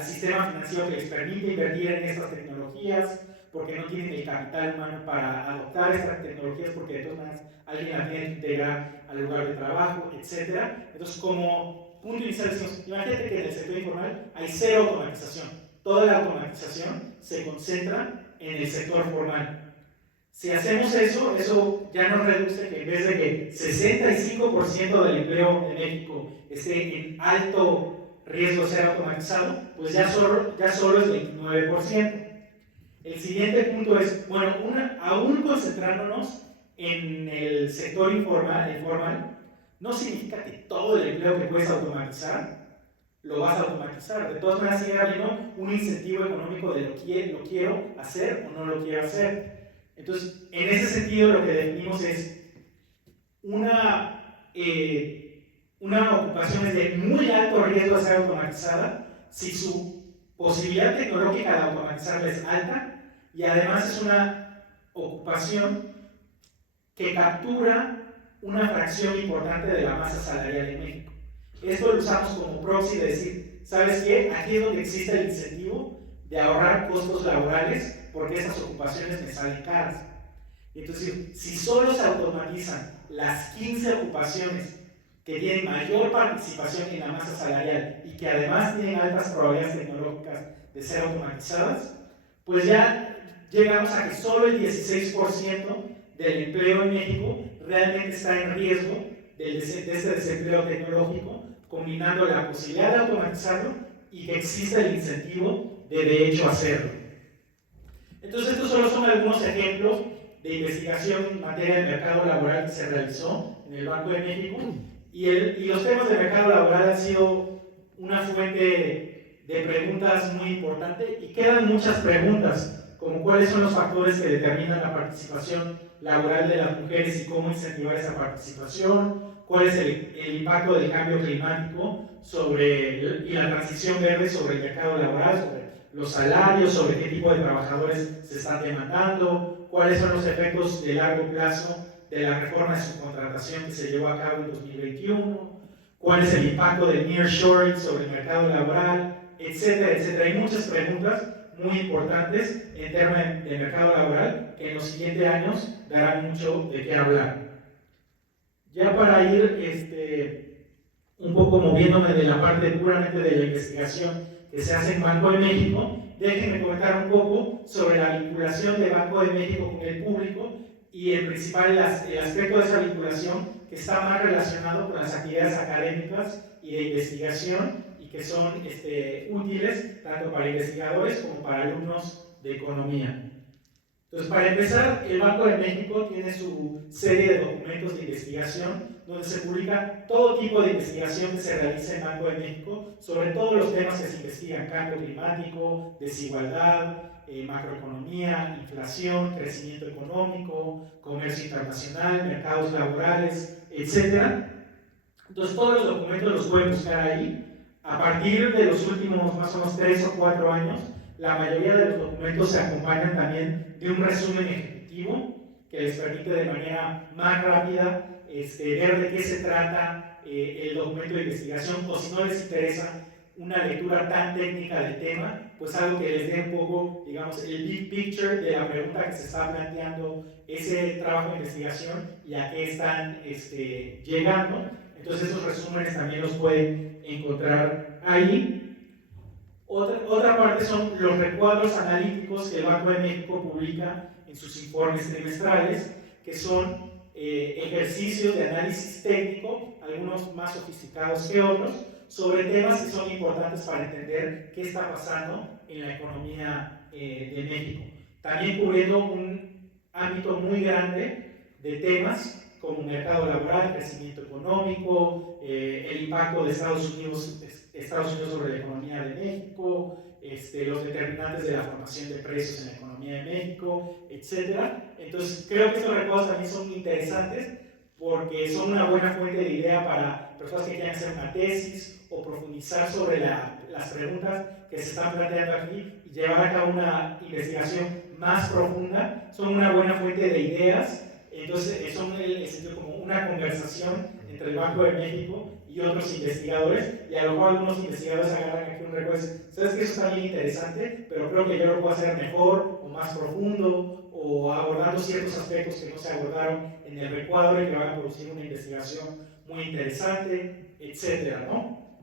sistema financiero que les permite invertir en estas tecnologías, porque no tienen el capital humano para adoptar estas tecnologías, porque de todas maneras alguien la tiene que integrar al lugar de trabajo, etc. Entonces, como punto inicial decimos, imagínate que en el sector informal hay cero automatización. Toda la automatización se concentra en el sector formal. Si hacemos eso, eso ya nos reduce que en vez de que 65% del empleo de México esté en alto riesgo de ser automatizado, pues ya solo es 29%. El siguiente punto es, bueno, aún concentrándonos en el sector informal, no significa que todo el empleo que puedes automatizar lo vas a automatizar. De todas maneras, sigue habiendo un incentivo económico de lo quiero hacer o no lo quiero hacer. Entonces, en ese sentido, lo que definimos es una ocupación es de muy alto riesgo de ser automatizada si su posibilidad tecnológica de automatizarla es alta y además es una ocupación que captura una fracción importante de la masa salarial en México. Esto lo usamos como proxy de decir, ¿sabes qué? Aquí es donde existe el incentivo de ahorrar costos laborales porque esas ocupaciones me salen caras. Entonces, si solo se automatizan las 15 ocupaciones que tienen mayor participación en la masa salarial y que además tienen altas probabilidades tecnológicas de ser automatizadas, pues ya llegamos a que solo el 16% del empleo en México realmente está en riesgo de este desempleo tecnológico, combinando la posibilidad de automatizarlo y que exista el incentivo de hecho hacerlo. Entonces, estos solo son algunos ejemplos de investigación en materia de mercado laboral que se realizó en el Banco de México y los temas de mercado laboral han sido una fuente de preguntas muy importante y quedan muchas preguntas, como cuáles son los factores que determinan la participación laboral de las mujeres y cómo incentivar esa participación, cuál es el impacto del cambio climático y la transición verde sobre el mercado laboral, sobre los salarios, sobre qué tipo de trabajadores se están demandando, cuáles son los efectos de largo plazo de la reforma de subcontratación que se llevó a cabo en 2021, cuál es el impacto del nearshoring sobre el mercado laboral, etcétera, etcétera. Hay muchas preguntas muy importantes en términos de mercado laboral que en los siguientes años darán mucho de qué hablar. Ya para ir un poco moviéndome de la parte puramente de la investigación que se hacen en Banco de México. Déjenme comentar un poco sobre la vinculación de Banco de México con el público y en principal el aspecto de esa vinculación que está más relacionado con las actividades académicas y de investigación y que son útiles tanto para investigadores como para alumnos de economía. Entonces, para empezar, el Banco de México tiene su serie de documentos de investigación donde se publica todo tipo de investigación que se realiza en Banco de México sobre todos los temas que se investigan: cambio climático, desigualdad, macroeconomía, inflación, crecimiento económico, comercio internacional, mercados laborales, etc. Entonces, todos los documentos los pueden buscar ahí. A partir de los últimos más o menos 3 o 4 años, la mayoría de los documentos se acompañan también de un resumen ejecutivo que les permite de manera más rápida ver de qué se trata el documento de investigación, o si no les interesa una lectura tan técnica del tema, pues algo que les dé un poco, digamos, el big picture de la pregunta que se está planteando ese trabajo de investigación y a qué están llegando. Entonces esos resúmenes también los pueden encontrar ahí. Otra parte son los recuadros analíticos que el Banco de México publica en sus informes trimestrales, que son ejercicios de análisis técnico, algunos más sofisticados que otros, sobre temas que son importantes para entender qué está pasando en la economía de México. También cubriendo un ámbito muy grande de temas como mercado laboral, crecimiento económico, el impacto de Estados Unidos sobre la economía de México, los determinantes de la formación de precios en la economía de México, etc. Entonces, creo que estos recuadros también son interesantes porque son una buena fuente de idea para personas que quieran hacer una tesis o profundizar sobre las preguntas que se están planteando aquí y llevar a cabo una investigación más profunda. Son una buena fuente de ideas. Entonces, son como una conversación entre el Banco de México y otros investigadores, y a lo mejor algunos investigadores agarran aquí un recuerdo: ¿sabes que eso está bien interesante? Pero creo que yo lo puedo hacer mejor, o más profundo, o abordando ciertos aspectos que no se abordaron en el recuadro y que van a producir una investigación muy interesante, etcétera, ¿no?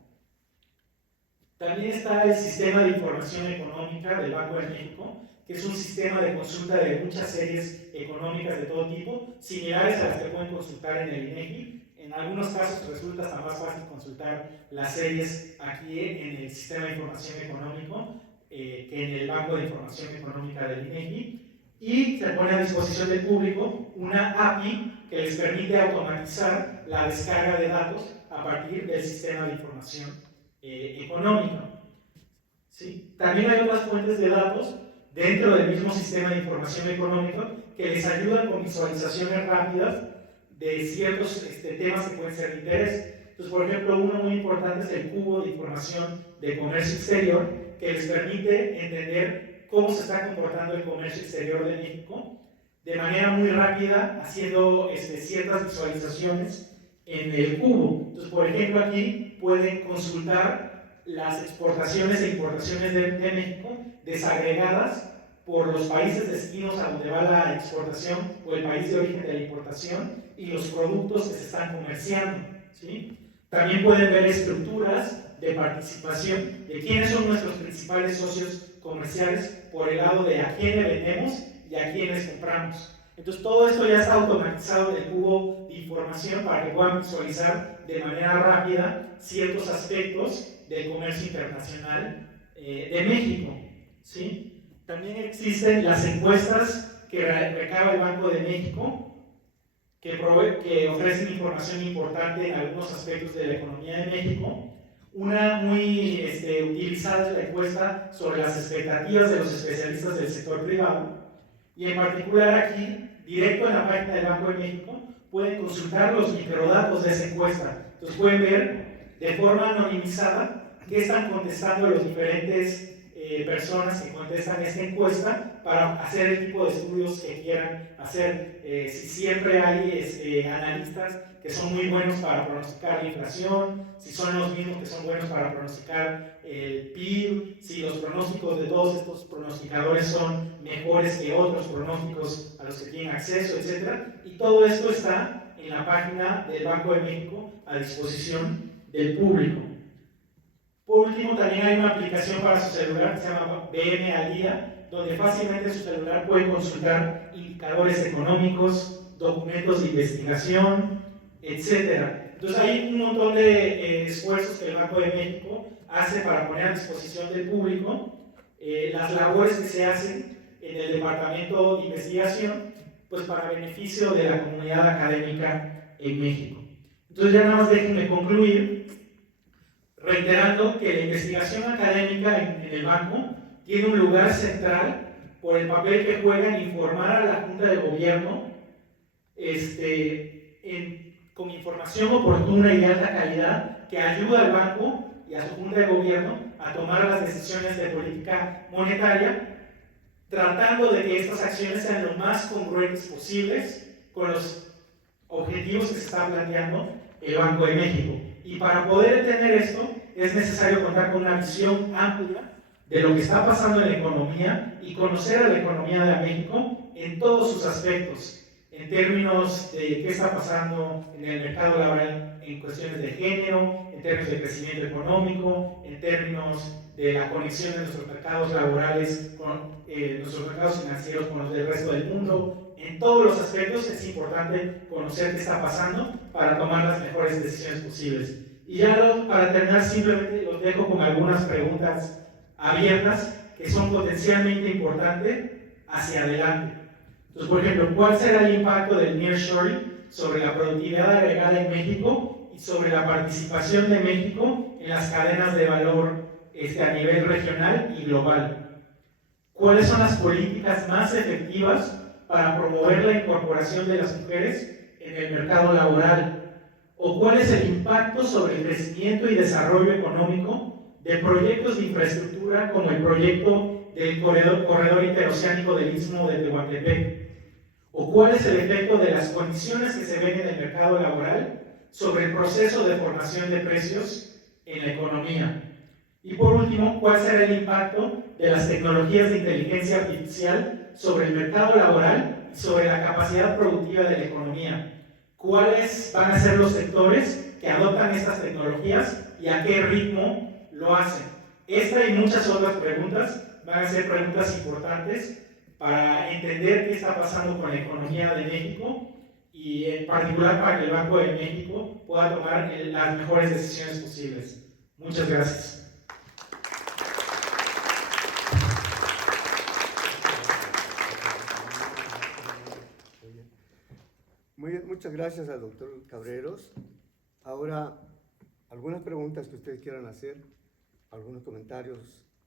También está el Sistema de Información Económica del Banco de México, que es un sistema de consulta de muchas series económicas de todo tipo, similares a las que pueden consultar en el INEGI. En algunos casos resulta hasta más fácil consultar las series aquí en el Sistema de Información Económico que en el Banco de Información Económica del INEGI. Y se pone a disposición del público una API que les permite automatizar la descarga de datos a partir del Sistema de Información Económica. ¿Sí? También hay otras fuentes de datos dentro del mismo Sistema de Información Económica que les ayudan con visualizaciones rápidas de ciertos temas que pueden ser de interés. Entonces, por ejemplo, uno muy importante es el Cubo de Información de Comercio Exterior, que les permite entender cómo se está comportando el comercio exterior de México de manera muy rápida, haciendo ciertas visualizaciones en el cubo. Entonces, por ejemplo, aquí pueden consultar las exportaciones e importaciones de México desagregadas por los países destinos a donde va la exportación o el país de origen de la importación y los productos que se están comerciando, ¿sí? También pueden ver estructuras de participación de quiénes son nuestros principales socios comerciales por el lado de a quién le vendemos y a quiénes compramos. Entonces, todo esto ya está automatizado en el cubo de información para que puedan visualizar de manera rápida ciertos aspectos del comercio internacional de México, ¿sí? También existen las encuestas que recaba el Banco de México, que ofrecen información importante en algunos aspectos de la economía de México. Una muy utilizada es la encuesta sobre las expectativas de los especialistas del sector privado, y en particular aquí, directo en la página del Banco de México, pueden consultar los microdatos de esa encuesta. Entonces pueden ver de forma anonimizada qué están contestando los diferentes personas que contestan esta encuesta para hacer el tipo de estudios que quieran hacer. Si siempre hay analistas que son muy buenos para pronosticar la inflación, si son los mismos que son buenos para pronosticar el PIB, si los pronósticos de todos estos pronosticadores son mejores que otros pronósticos a los que tienen acceso, etc. Y todo esto está en la página del Banco de México a disposición del público. Por último, también hay una aplicación para su celular que se llama BM al Día, donde fácilmente en su celular pueden consultar indicadores económicos, documentos de investigación, etc. Entonces hay un montón de esfuerzos que el Banco de México hace para poner a disposición del público las labores que se hacen en el Departamento de Investigación, pues para beneficio de la comunidad académica en México. Entonces ya nada más déjenme concluir reiterando que la investigación académica en el banco tiene un lugar central por el papel que juega en informar a la Junta de Gobierno con información oportuna y de alta calidad que ayuda al banco y a su Junta de Gobierno a tomar las decisiones de política monetaria, tratando de que estas acciones sean lo más congruentes posibles con los objetivos que se está planteando el Banco de México. Y para poder tener esto, es necesario contar con una visión amplia de lo que está pasando en la economía y conocer a la economía de México en todos sus aspectos, en términos de qué está pasando en el mercado laboral en cuestiones de género, en términos de crecimiento económico, en términos de la conexión de nuestros mercados laborales con nuestros mercados financieros con los del resto del mundo. En todos los aspectos es importante conocer qué está pasando para tomar las mejores decisiones posibles. Y ya para terminar, simplemente los dejo con algunas preguntas abiertas que son potencialmente importantes hacia adelante. Entonces, por ejemplo, ¿cuál será el impacto del nearshoring sobre la productividad agregada en México y sobre la participación de México en las cadenas de valor a nivel regional y global? ¿Cuáles son las políticas más efectivas para promover la incorporación de las mujeres en el mercado laboral? ¿O cuál es el impacto sobre el crecimiento y desarrollo económico de proyectos de infraestructura como el proyecto del corredor interoceánico del Istmo de Tehuantepec? ¿O cuál es el efecto de las condiciones que se ven en el mercado laboral sobre el proceso de formación de precios en la economía? Y por último, ¿cuál será el impacto de las tecnologías de inteligencia artificial sobre el mercado laboral y sobre la capacidad productiva de la economía? ¿Cuáles van a ser los sectores que adoptan estas tecnologías y a qué ritmo lo hacen? Esta y muchas otras preguntas van a ser preguntas importantes para entender qué está pasando con la economía de México y en particular para que el Banco de México pueda tomar las mejores decisiones posibles. Muchas gracias. Muy bien, muchas gracias al doctor Cabreros. Ahora, algunas preguntas que ustedes quieran hacer, algunos comentarios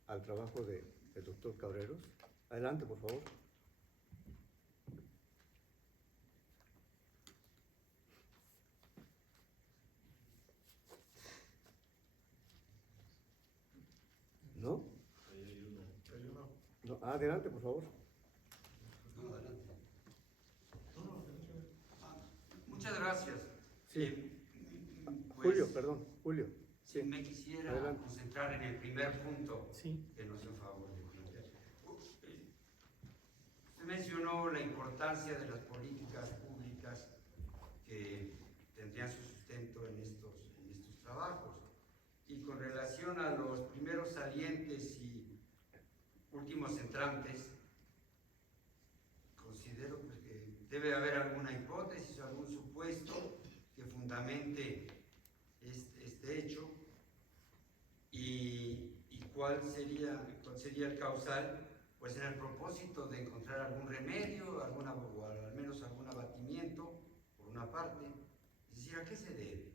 al trabajo del doctor Cabreros. Adelante, por favor. ¿No? No, adelante, por favor. No, adelante. Muchas gracias. Sí. Pues, Julio, perdón, Julio. Si me quisiera Adelante. concentrar en el primer punto Sí. que nos hizo favor de plantear. Usted mencionó la importancia de las políticas públicas que tendrían su sustento en estos trabajos. Y con relación a los primeros salientes y últimos entrantes, considero pues, que debe haber alguna hipótesis o algún supuesto que fundamente este hecho y cuál sería el causal, pues en el propósito de encontrar algún remedio, o al menos algún abatimiento, por una parte, es decir, ¿a qué se debe?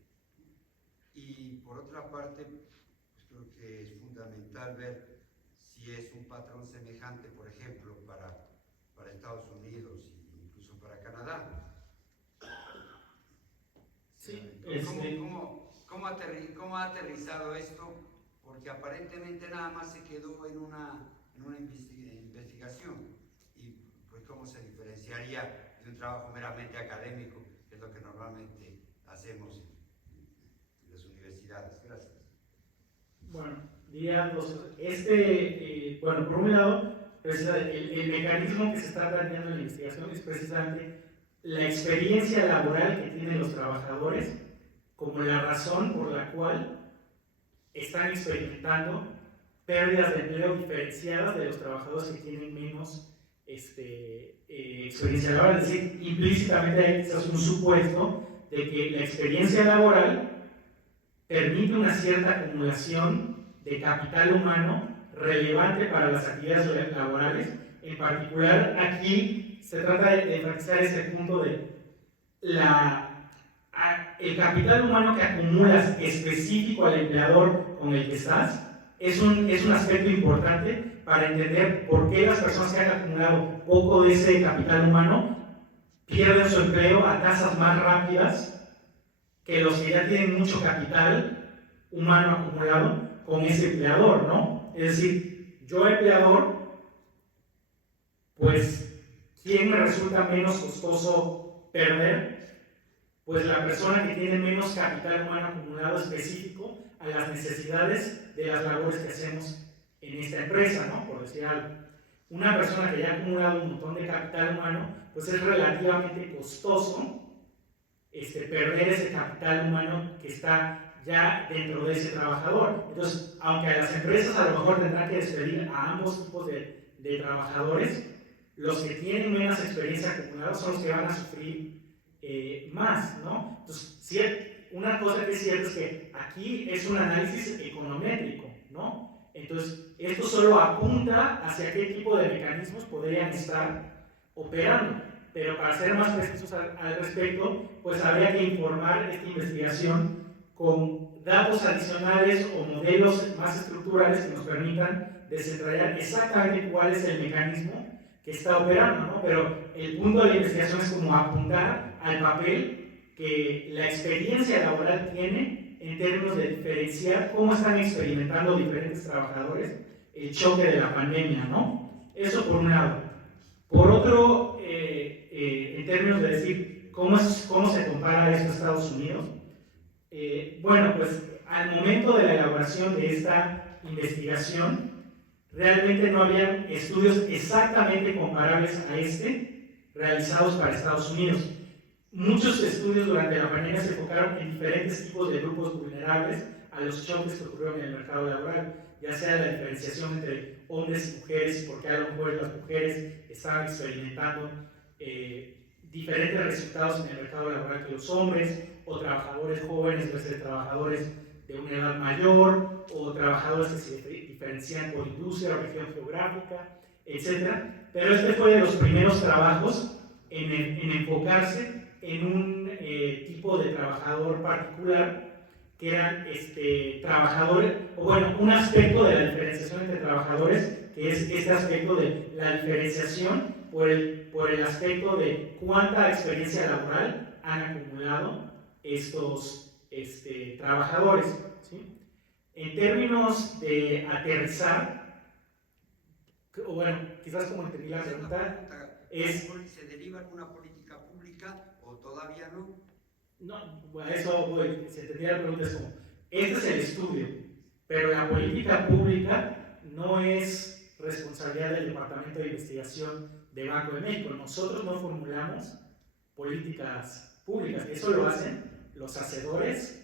Y por otra parte, pues creo que es fundamental ver si es un patrón semejante, por ejemplo, para Estados Unidos e incluso para Canadá. Sí, ¿Cómo ha aterrizado esto? Porque aparentemente nada más se quedó en una investigación. Y pues cómo se diferenciaría de un trabajo meramente académico, que es lo que normalmente hacemos en las universidades. Gracias. Bueno, diría dos cosas. Bueno, por un lado, el mecanismo que se está planteando en la investigación es precisamente la experiencia laboral que tienen los trabajadores como la razón por la cual están experimentando pérdidas de empleo diferenciadas de los trabajadores que tienen menos experiencia laboral. Es decir, implícitamente hay quizás un supuesto de que la experiencia laboral permite una cierta acumulación de capital humano relevante para las actividades laborales. En particular, aquí se trata de enfatizar ese punto de el capital humano que acumulas específico al empleador con el que estás es un aspecto importante para entender por qué las personas que han acumulado poco de ese capital humano pierden su empleo a tasas más rápidas que los que ya tienen mucho capital humano acumulado con ese empleador, ¿no? Es decir, yo empleador, pues, ¿quién me resulta menos costoso perder? Pues la persona que tiene menos capital humano acumulado específico a las necesidades de las labores que hacemos en esta empresa, ¿no? Por decir algo. Una persona que ya ha acumulado un montón de capital humano, pues es relativamente costoso perder ese capital humano que está ya dentro de ese trabajador. Entonces, aunque a las empresas a lo mejor tendrán que despedir a ambos tipos de trabajadores, los que tienen menos experiencia acumulada son los que van a sufrir más, ¿no? Entonces, una cosa que es cierta es que aquí es un análisis econométrico, ¿no? Entonces, esto solo apunta hacia qué tipo de mecanismos podrían estar operando. Pero para ser más precisos al respecto, pues habría que informar esta investigación con datos adicionales o modelos más estructurales que nos permitan desentrañar exactamente cuál es el mecanismo que está operando, ¿no? Pero el punto de la investigación es como apuntar al papel que la experiencia laboral tiene en términos de diferenciar cómo están experimentando diferentes trabajadores el choque de la pandemia, ¿no? Eso por un lado. Por otro, en términos de decir cómo se compara esto a Estados Unidos, bueno, pues al momento de la elaboración de esta investigación, realmente no habían estudios exactamente comparables a realizados para Estados Unidos. Muchos estudios durante la pandemia se enfocaron en diferentes tipos de grupos vulnerables a los choques que ocurrieron en el mercado laboral, ya sea la diferenciación entre hombres y mujeres, porque a lo mejor las mujeres estaban experimentando diferentes resultados en el mercado laboral que los hombres, o trabajadores jóvenes versus trabajadores de una edad mayor, o trabajadores que se diferencian por industria o región geográfica, etc. Pero este fue de los primeros trabajos en enfocarse en un tipo de trabajador particular, que eran trabajadores, o bueno, un aspecto de la diferenciación entre trabajadores, que es este aspecto de la diferenciación por el aspecto de cuánta experiencia laboral han acumulado estos trabajadores, ¿sí? En términos de aterrizar, o bueno, quizás como entendí la pregunta, ¿se deriva alguna política pública o todavía no? No, a eso voy. Se entendía la pregunta, es como, este es el estudio, pero la política pública no es responsabilidad del Departamento de Investigación de Banco de México. Nosotros no formulamos políticas públicas, eso lo hacen los hacedores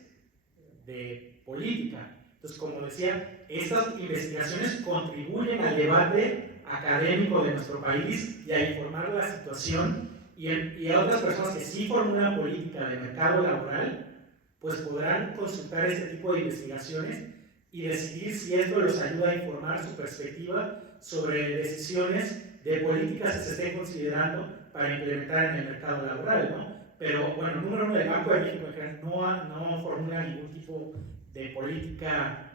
de política. Entonces, como decía, estas investigaciones contribuyen al debate académico de nuestro país y a informar la situación, y a otras personas que sí formulan política de mercado laboral, pues podrán consultar este tipo de investigaciones y decidir si esto los ayuda a informar su perspectiva sobre decisiones de políticas que se estén considerando para implementar en el mercado laboral, ¿no? Pero bueno, número uno, el Banco de México no formula ningún tipo de política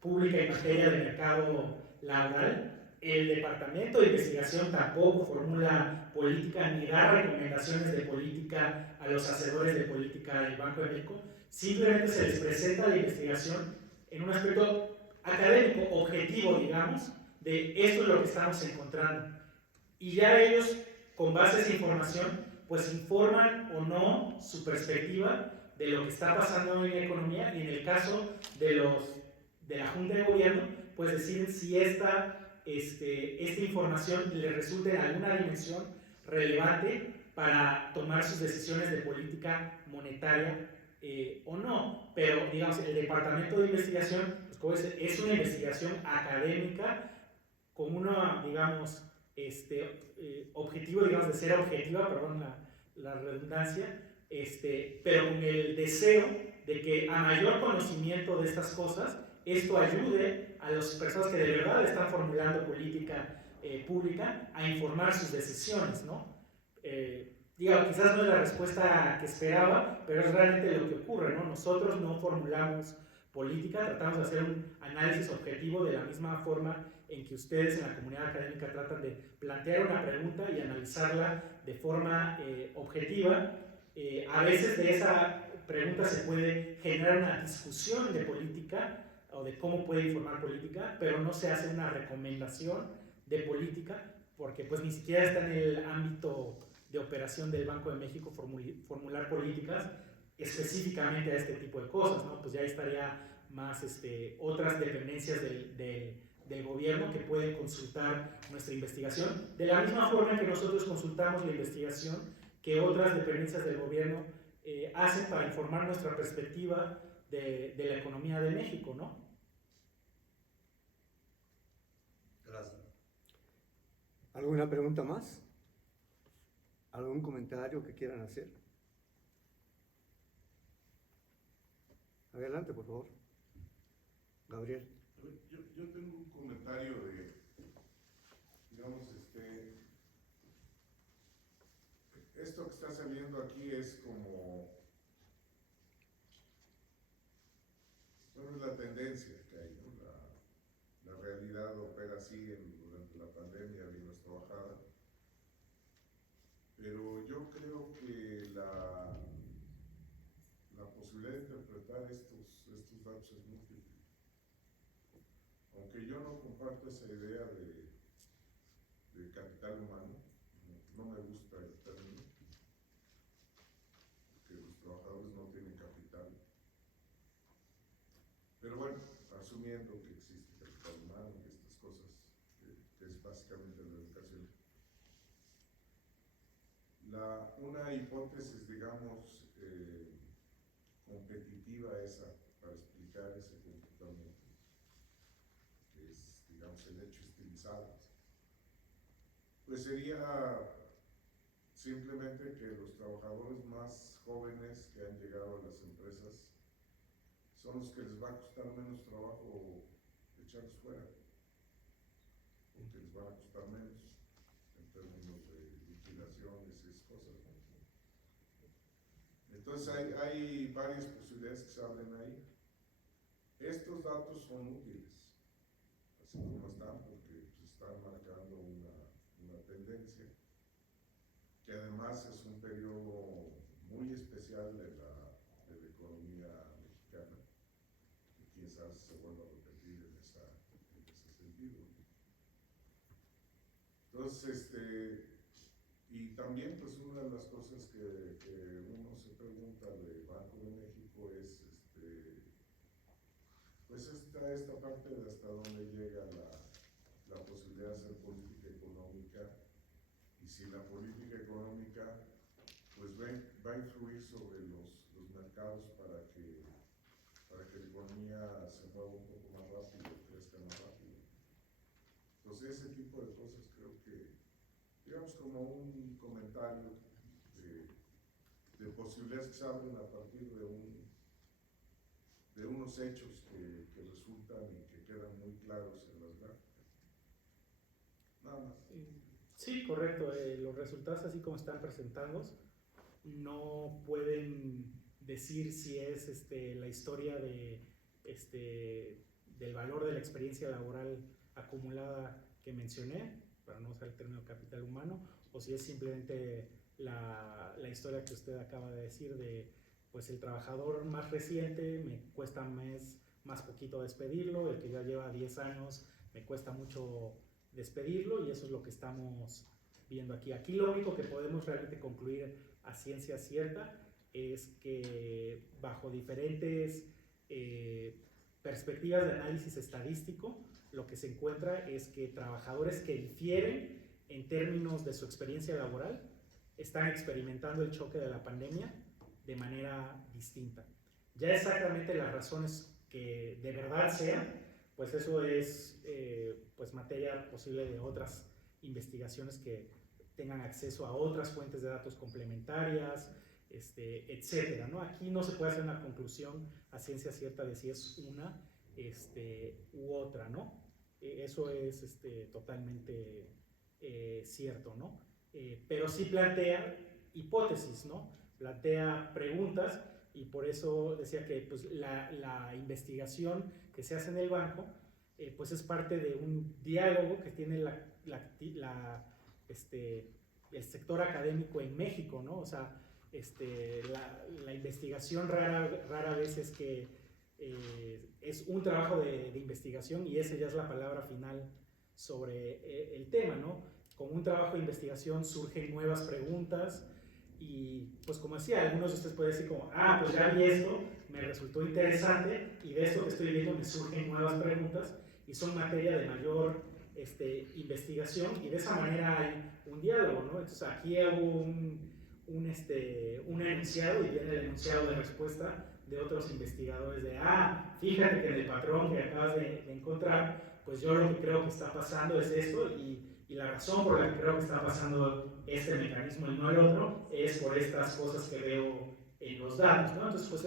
pública en materia de mercado laboral. El Departamento de Investigación tampoco formula política ni da recomendaciones de política a los hacedores de política del Banco de México. Simplemente se les presenta la investigación en un aspecto académico, objetivo, digamos, de esto es lo que estamos encontrando. Y ya ellos, con base a esa información, pues informan o no su perspectiva de lo que está pasando en la economía, y en el caso de la Junta de Gobierno, pues deciden si esta información les resulta en alguna dimensión relevante para tomar sus decisiones de política monetaria o no, pero digamos, el departamento de investigación, pues, como es una investigación académica con una, digamos, objetivo, digamos, de ser objetiva, perdón la redundancia, pero con el deseo de que a mayor conocimiento de estas cosas, esto ayude a las personas que de verdad están formulando política pública a informar sus decisiones, ¿no? Digamos, quizás no es la respuesta que esperaba, pero es realmente lo que ocurre, ¿no? Nosotros no formulamos política, tratamos de hacer un análisis objetivo de la misma forma en que ustedes en la comunidad académica tratan de plantear una pregunta y analizarla de forma objetiva. A veces de esa pregunta se puede generar una discusión de política o de cómo puede informar política, pero no se hace una recomendación de política porque pues ni siquiera está en el ámbito de operación del Banco de México formular políticas específicamente a este tipo de cosas, ¿no? Pues ya estaría más otras dependencias del gobierno que pueden consultar nuestra investigación, de la misma forma que nosotros consultamos la investigación que otras dependencias del gobierno hacen para informar nuestra perspectiva de la economía de México, ¿no? Gracias. ¿Alguna pregunta más? ¿Algún comentario que quieran hacer? Adelante, por favor. Gabriel. Yo tengo un comentario de, digamos, esto que está saliendo aquí es como, bueno, es la tendencia que hay, ¿no? La realidad opera así durante la pandemia, vino esta bajada, pero yo creo que la posibilidad de interpretar estos datos es múltiple. Aunque yo no comparto esa idea de capital humano, no me gusta el término, que los trabajadores no tienen capital. Pero bueno, asumiendo que existe capital humano y estas cosas, que es básicamente la educación. Una hipótesis, digamos, competitiva esa, para explicar ese comportamiento, que es, digamos, el hecho estilizado, pues sería simplemente que los trabajadores más jóvenes que han llegado a las empresas son los que les va a costar menos trabajo echarlos fuera, porque les van a costar menos en términos de liquidaciones y esas cosas, ¿no? Entonces hay varias posibilidades que se abren ahí. Estos datos son útiles, así como están, porque pues, están marcando una tendencia, que además es un periodo muy especial de la economía mexicana, y quién sabe si se vuelve a repetir en ese sentido. Entonces, y también pues una de las cosas que uno se pregunta del Banco de México es pues esta parte de hasta dónde llega la posibilidad de hacer política económica, y si la política económica pues va a influir sobre los mercados para que la economía se mueva un poco más rápido, crezca más rápido. Entonces ese tipo de cosas creo que, digamos, como un comentario de posibilidades que se abren a partir de unos hechos que resultan y que quedan muy claros en las gráficas. Nada más. Sí, correcto. Los resultados así como están presentados no pueden decir si es la historia del valor de la experiencia laboral acumulada que mencioné, para no usar el término capital humano, o si es simplemente la historia que usted acaba de decir de pues el trabajador más reciente me cuesta más poquito despedirlo, el que ya lleva 10 años me cuesta mucho despedirlo, y eso es lo que estamos viendo aquí. Aquí lo único que podemos realmente concluir a ciencia cierta es que bajo diferentes perspectivas de análisis estadístico, lo que se encuentra es que trabajadores que difieren en términos de su experiencia laboral están experimentando el choque de la pandemia de manera distinta. Ya exactamente las razones que de verdad sean, pues eso es pues materia posible de otras investigaciones que tengan acceso a otras fuentes de datos complementarias, etcétera, ¿no? Aquí no se puede hacer una conclusión a ciencia cierta de si es una u otra, ¿no? Eso es totalmente cierto, ¿no? Pero sí plantea hipótesis, ¿no? Plantea preguntas, y por eso decía que pues, la investigación que se hace en el banco pues es parte de un diálogo que tiene el sector académico en México, ¿no? O sea, la investigación rara vez es que es un trabajo de investigación y esa ya es la palabra final sobre el tema, ¿no? Con un trabajo de investigación surgen nuevas preguntas y pues como decía, algunos de ustedes pueden decir como, pues ya vi esto, me resultó interesante y de esto que estoy viendo me surgen nuevas preguntas y son materia de mayor investigación y de esa manera hay un diálogo, ¿no? Entonces aquí hago un enunciado y viene el enunciado de respuesta de otros investigadores de, fíjate que en el patrón que acabas de encontrar, pues yo lo que creo que está pasando es esto y la razón por la que creo que está pasando este mecanismo y no el otro es por estas cosas que veo en los datos, ¿no? Entonces, pues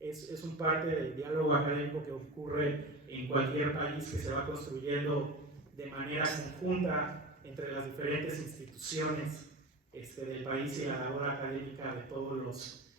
es un parte del diálogo académico que ocurre en cualquier país que se va construyendo de manera conjunta entre las diferentes instituciones del país y la labor académica de todos los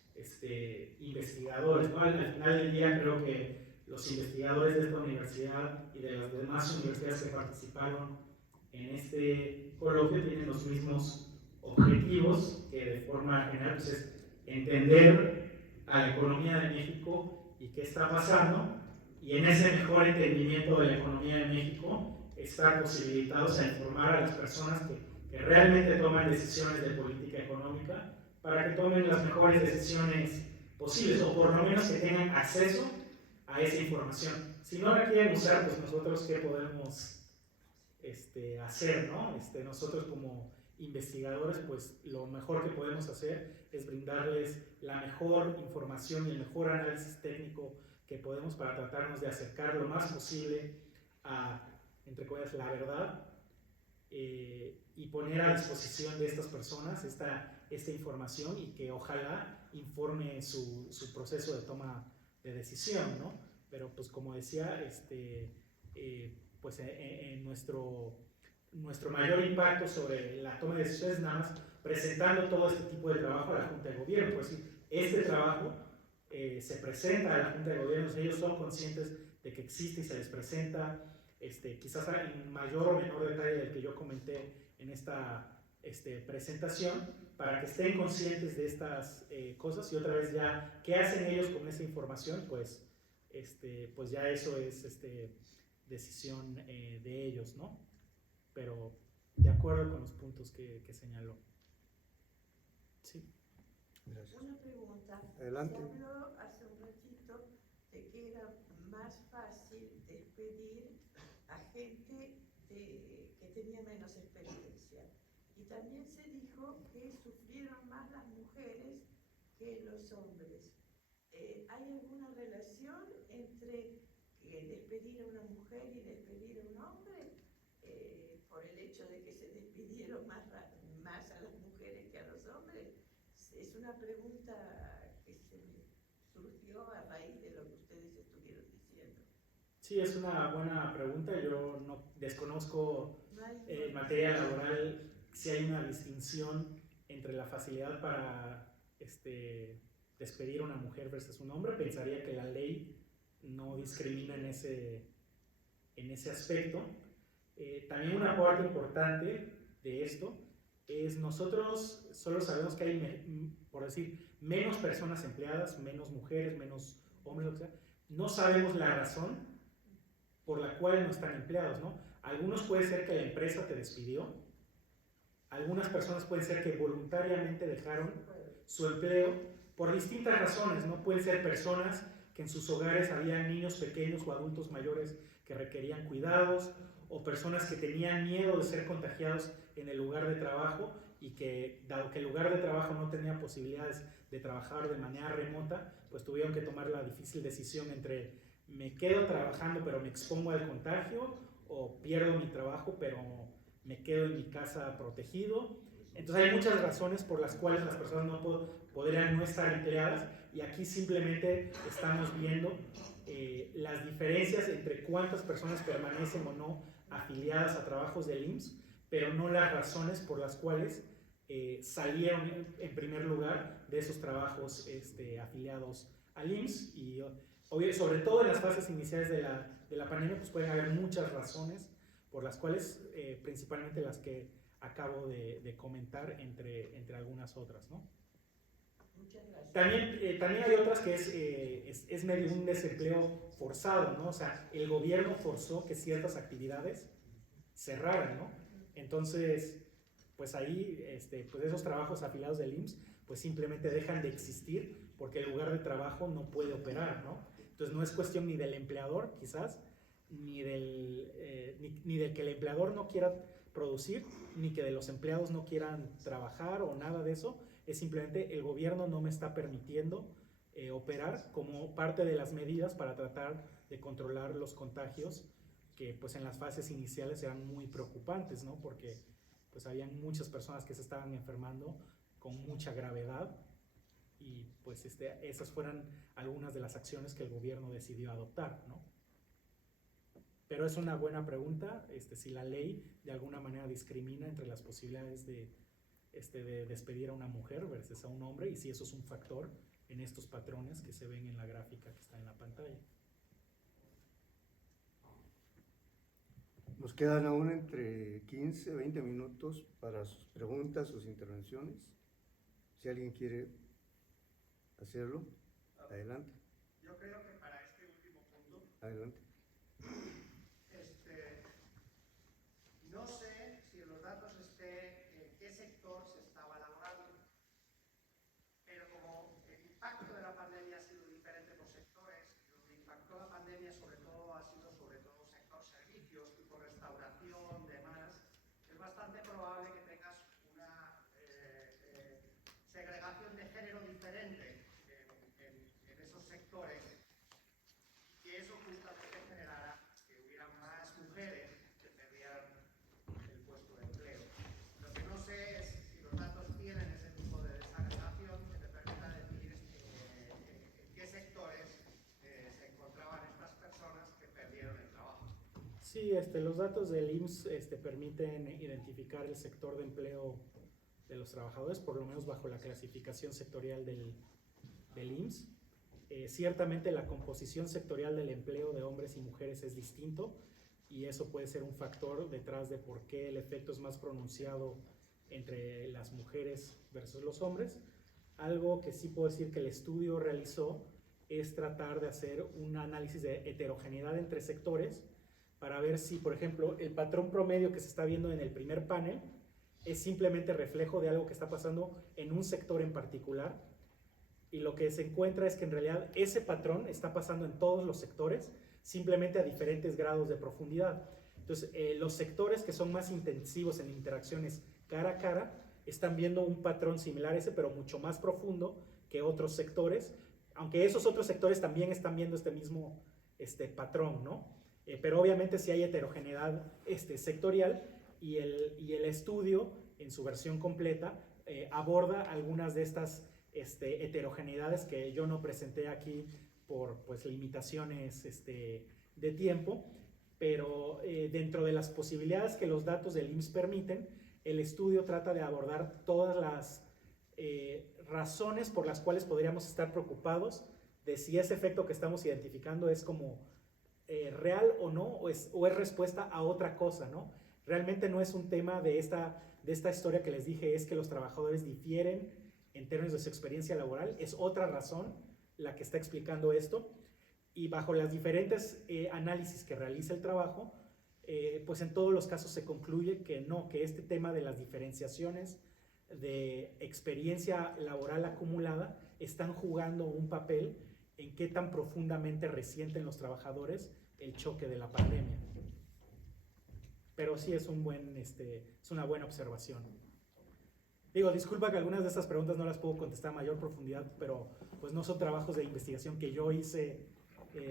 investigadores, ¿no? Al final del día creo que los investigadores de esta universidad y de las demás universidades que participaron en este coloquio tienen los mismos objetivos, que de forma general pues, es entender a la economía de México y qué está pasando, y en ese mejor entendimiento de la economía de México estar posibilitados a informar a las personas que realmente toman decisiones de política económica para que tomen las mejores decisiones posibles, o por lo menos que tengan acceso a esa información. Si no la quieren usar, pues nosotros qué podemos hacer, ¿no? Nosotros como investigadores, pues lo mejor que podemos hacer es brindarles la mejor información y el mejor análisis técnico que podemos para tratarnos de acercar lo más posible a, entre comillas, la verdad, y poner a disposición de estas personas esta información y que ojalá informe su proceso de toma de decisión, ¿no? Pero pues como decía, pues en nuestro mayor impacto sobre la toma de decisiones nada más presentando todo este tipo de trabajo a la Junta de Gobierno. Pues este trabajo se presenta a la Junta de Gobierno, ellos son conscientes de que existe y se les presenta, quizás en mayor o menor detalle del que yo comenté en esta presentación, para que estén conscientes de estas cosas, y otra vez ya, ¿qué hacen ellos con esa información? Pues ya eso es decisión de ellos, ¿no? Pero de acuerdo con los puntos que señaló. Sí. Gracias. Una pregunta. Adelante. Se habló hace un ratito de que era más fácil despedir a gente que tenía menos experiencia. Y también se dijo que sufrieron más las mujeres que los hombres. ¿Hay alguna relación entre despedir a una mujer y despedir a un hombre? Por el hecho de que se despidieron más a las mujeres que a los hombres. Es una pregunta que se me surgió a raíz de lo que ustedes estuvieron diciendo. Sí, es una buena pregunta. Yo no desconozco en materia laboral si hay una distinción entre la facilidad para despedir a una mujer versus un hombre. Pensaría que la ley no discrimina en ese aspecto. También una parte importante de esto es nosotros solo sabemos que hay, por decir, menos personas empleadas, menos mujeres, menos hombres, lo que sea. No sabemos la razón por la cual no están empleados, ¿no? Algunos puede ser que la empresa te despidió, algunas personas pueden ser que voluntariamente dejaron su empleo por distintas razones, ¿no? Pueden ser personas que en sus hogares había niños pequeños o adultos mayores que requerían cuidados, o personas que tenían miedo de ser contagiados en el lugar de trabajo y que, dado que el lugar de trabajo no tenía posibilidades de trabajar de manera remota, pues tuvieron que tomar la difícil decisión entre me quedo trabajando pero me expongo al contagio, o pierdo mi trabajo pero me quedo en mi casa protegido. Entonces hay muchas razones por las cuales las personas no podrían no estar empleadas, y aquí simplemente estamos viendo las diferencias entre cuántas personas permanecen o no afiliadas a trabajos del IMSS, pero no las razones por las cuales salieron en primer lugar de esos trabajos afiliados al IMSS. Y sobre todo en las fases iniciales de la pandemia, pues pueden haber muchas razones por las cuales, principalmente las que acabo de comentar, entre algunas otras, ¿no? Muchas gracias. También hay otras que es medio un desempleo forzado, ¿no? O sea, el gobierno forzó que ciertas actividades cerraran, ¿no? Entonces, pues ahí, pues esos trabajos afiliados del IMSS, pues simplemente dejan de existir porque el lugar de trabajo no puede operar, ¿no? Entonces no es cuestión ni del empleador, quizás, ni del que el empleador no quiera producir, ni que de los empleados no quieran trabajar o nada de eso. Es simplemente el gobierno no me está permitiendo operar como parte de las medidas para tratar de controlar los contagios, que pues en las fases iniciales eran muy preocupantes, ¿no? Porque pues habían muchas personas que se estaban enfermando con mucha gravedad, y pues esas fueron algunas de las acciones que el gobierno decidió adoptar, ¿no? Pero es una buena pregunta, si la ley de alguna manera discrimina entre las posibilidades de despedir a una mujer versus a un hombre, y si eso es un factor en estos patrones que se ven en la gráfica que está en la pantalla. Nos quedan aún entre 15 20 minutos para sus preguntas, sus intervenciones. Si alguien quiere hacerlo, adelante. Yo creo que para este último punto, Adelante. no sé si en los datos esté en qué sector se estaba elaborando, pero como el impacto de la pandemia ha sido diferente por sectores, donde impactó la pandemia sobre todo ha sido sector servicios, tipo restauración, demás, es bastante probable que tengas una segregación de género diferente en esos sectores, y eso justamente generará que hubiera más mujeres que perdieran el puesto de empleo. Lo que no sé es si los datos tienen ese tipo de desagregación que te permita decir en qué sectores se encontraban estas personas que perdieron el trabajo. Sí, los datos del IMSS permiten identificar el sector de empleo de los trabajadores, por lo menos bajo la clasificación sectorial del IMSS. Ciertamente la composición sectorial del empleo de hombres y mujeres es distinto, y eso puede ser un factor detrás de por qué el efecto es más pronunciado entre las mujeres versus los hombres. Algo que sí puedo decir que el estudio realizó es tratar de hacer un análisis de heterogeneidad entre sectores para ver si, por ejemplo, el patrón promedio que se está viendo en el primer panel es simplemente reflejo de algo que está pasando en un sector en particular, y lo que se encuentra es que en realidad ese patrón está pasando en todos los sectores, simplemente a diferentes grados de profundidad. Entonces, los sectores que son más intensivos en interacciones cara a cara están viendo un patrón similar a ese, pero mucho más profundo que otros sectores, aunque esos otros sectores también están viendo este mismo patrón, ¿no? Pero obviamente sí hay heterogeneidad sectorial, y el estudio en su versión completa aborda algunas de estas heterogeneidades que yo no presenté aquí por pues limitaciones de tiempo, pero dentro de las posibilidades que los datos del IMSS permiten, el estudio trata de abordar todas las razones por las cuales podríamos estar preocupados de si ese efecto que estamos identificando es como real o no, o es respuesta a otra cosa, ¿no? Realmente no es un tema de esta historia que les dije, es que los trabajadores difieren en términos de su experiencia laboral, es otra razón la que está explicando esto, y bajo las diferentes análisis que realiza el trabajo, pues en todos los casos se concluye que no, que este tema de las diferenciaciones de experiencia laboral acumulada están jugando un papel en qué tan profundamente resienten los trabajadores el choque de la pandemia. Pero sí es una buena observación. Digo, disculpa que algunas de estas preguntas no las puedo contestar a mayor profundidad, pero pues no son trabajos de investigación que yo hice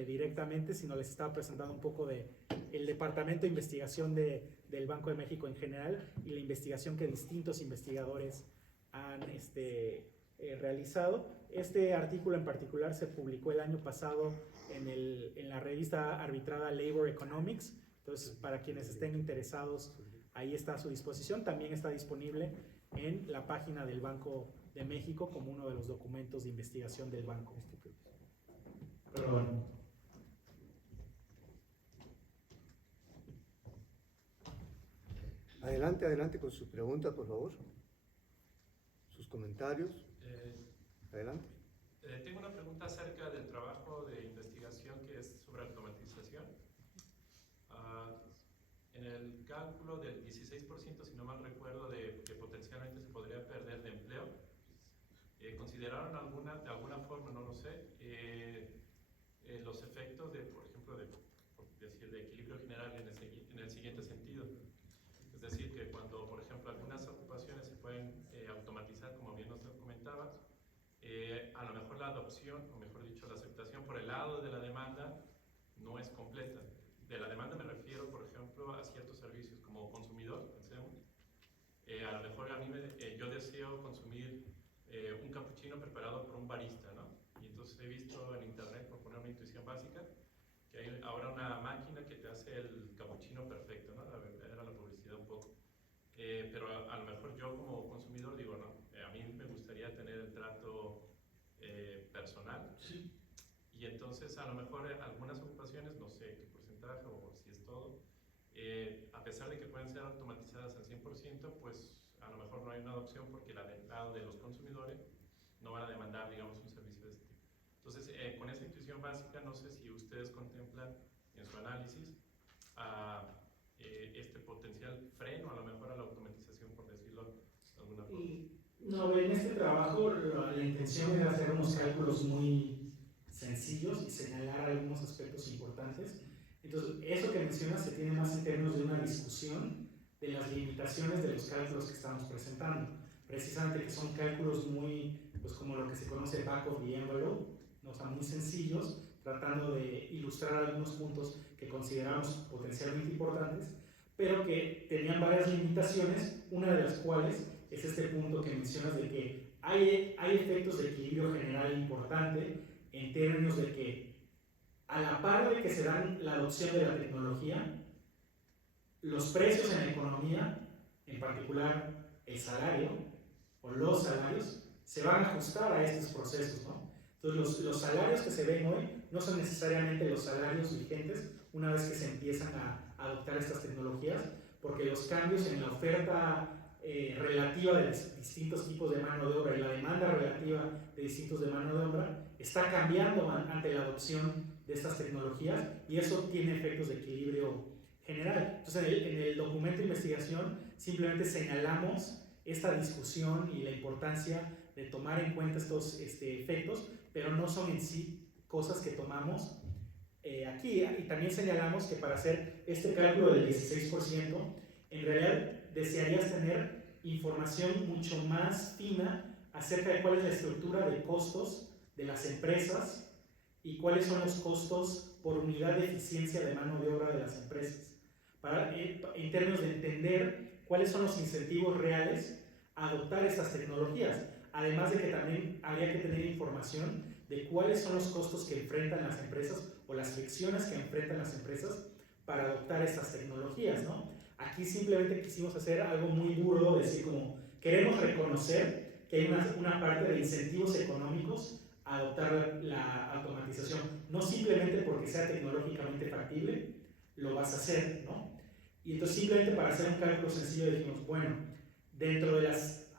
directamente, sino les estaba presentando un poco de el Departamento de Investigación del Banco de México en general y la investigación que distintos investigadores han realizado. Este artículo en particular se publicó el año pasado en la revista arbitrada Labor Economics. Entonces, para quienes estén interesados, ahí está a su disposición. También está disponible en la página del Banco de México como uno de los documentos de investigación del banco. Perdón. Adelante con sus preguntas, por favor. Sus comentarios. Adelante. Tengo una pregunta acerca del trabajo de investigación que es sobre automatización. En el cálculo del 16%, si no mal recuerdo, de que potencialmente se podría perder de empleo, ¿consideraron de alguna forma, no lo sé, los efectos de, por ejemplo, de equilibrio general en el siguiente sentido? Es decir, que cuando, por ejemplo, algunas ocupaciones se pueden automatizar, como bien nos comentabas, a lo mejor la adopción, o mejor dicho, la aceptación por el lado de la demanda no es completa. De la demanda me refiero, por ejemplo, a ciertos servicios. Como consumidor, pensemos, a lo mejor yo deseo consumir un capuchino preparado por un barista, ¿no? Y entonces he visto en internet, por poner una intuición básica, que hay ahora una máquina que te hace el capuchino perfecto, ¿no? Era la publicidad un poco. Pero a lo mejor yo como consumidor digo, no, a mí me gustaría tener el trato personal. Sí. Y entonces a lo mejor algunas ocupaciones, no sé qué porcentaje o si es todo, a pesar de que pueden ser automatizadas al 100%, pues a lo mejor no hay una adopción porque del lado de los consumidores no van a demandar, digamos, un servicio de este tipo. Entonces, con esa intuición básica, no sé si ustedes contemplan en su análisis este potencial freno a lo mejor a la automatización, por decirlo de alguna forma. No, en este trabajo la intención era hacer unos cálculos muy sencillos y señalar algunos aspectos importantes. Entonces, eso que mencionas se tiene más en términos de una discusión de las limitaciones de los cálculos que estamos presentando. Precisamente que son cálculos muy, pues como lo que se conoce back of the envelope, ¿no? O sea, muy sencillos, tratando de ilustrar algunos puntos que consideramos potencialmente importantes, pero que tenían varias limitaciones, una de las cuales es este punto que mencionas de que hay efectos de equilibrio general importante en términos de que a la par de que se dan la adopción de la tecnología, los precios en la economía, en particular el salario o los salarios, se van a ajustar a estos procesos, ¿no? Entonces los salarios que se ven hoy no son necesariamente los salarios vigentes una vez que se empiezan a adoptar estas tecnologías, porque los cambios en la oferta relativa de distintos tipos de mano de obra y la demanda relativa de distintos de mano de obra está cambiando ante la adopción de estas tecnologías y eso tiene efectos de equilibrio general. Entonces en el documento de investigación simplemente señalamos esta discusión y la importancia de tomar en cuenta estos efectos, pero no son en sí cosas que tomamos aquí. Y también señalamos que para hacer este cálculo del 16%, en realidad desearías tener información mucho más fina acerca de cuál es la estructura de costos de las empresas y cuáles son los costos por unidad de eficiencia de mano de obra de las empresas, en términos de entender cuáles son los incentivos reales a adoptar estas tecnologías, además de que también habría que tener información de cuáles son los costos que enfrentan las empresas o las fricciones que enfrentan las empresas para adoptar estas tecnologías, ¿no? Aquí simplemente quisimos hacer algo muy burdo, decir como queremos reconocer que hay una parte de incentivos económicos a adoptar la automatización, no simplemente porque sea tecnológicamente factible, lo vas a hacer, ¿no? Y entonces simplemente para hacer un cálculo sencillo dijimos, bueno, dentro de las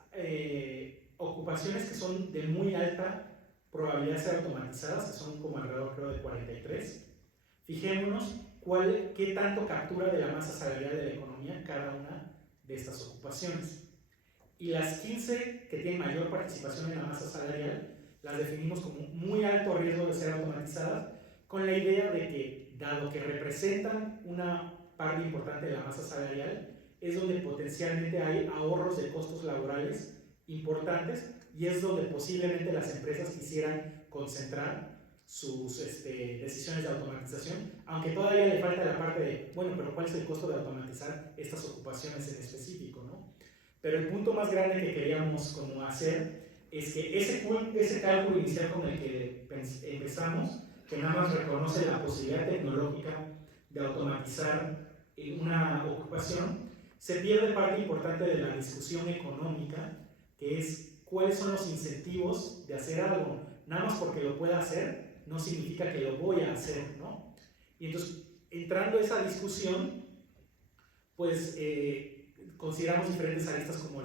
ocupaciones que son de muy alta probabilidad de ser automatizadas, que son como alrededor creo de 43, fijémonos qué tanto captura de la masa salarial de la economía cada una de estas ocupaciones. Y las 15 que tienen mayor participación en la masa salarial, las definimos como muy alto riesgo de ser automatizadas, con la idea de que, dado que representan una parte importante de la masa salarial, es donde potencialmente hay ahorros de costos laborales importantes y es donde posiblemente las empresas quisieran concentrar sus decisiones de automatización, aunque todavía le falta la parte de, bueno, pero ¿cuál es el costo de automatizar estas ocupaciones en específico, ¿no? Pero el punto más grande que queríamos como hacer es que ese cálculo inicial con el que empezamos, que nada más reconoce la posibilidad tecnológica de automatizar una ocupación, se pierde parte importante de la discusión económica, que es cuáles son los incentivos de hacer algo. Nada más porque lo pueda hacer, no significa que lo voy a hacer, ¿no? Y entonces, entrando a esa discusión, pues consideramos diferentes aristas como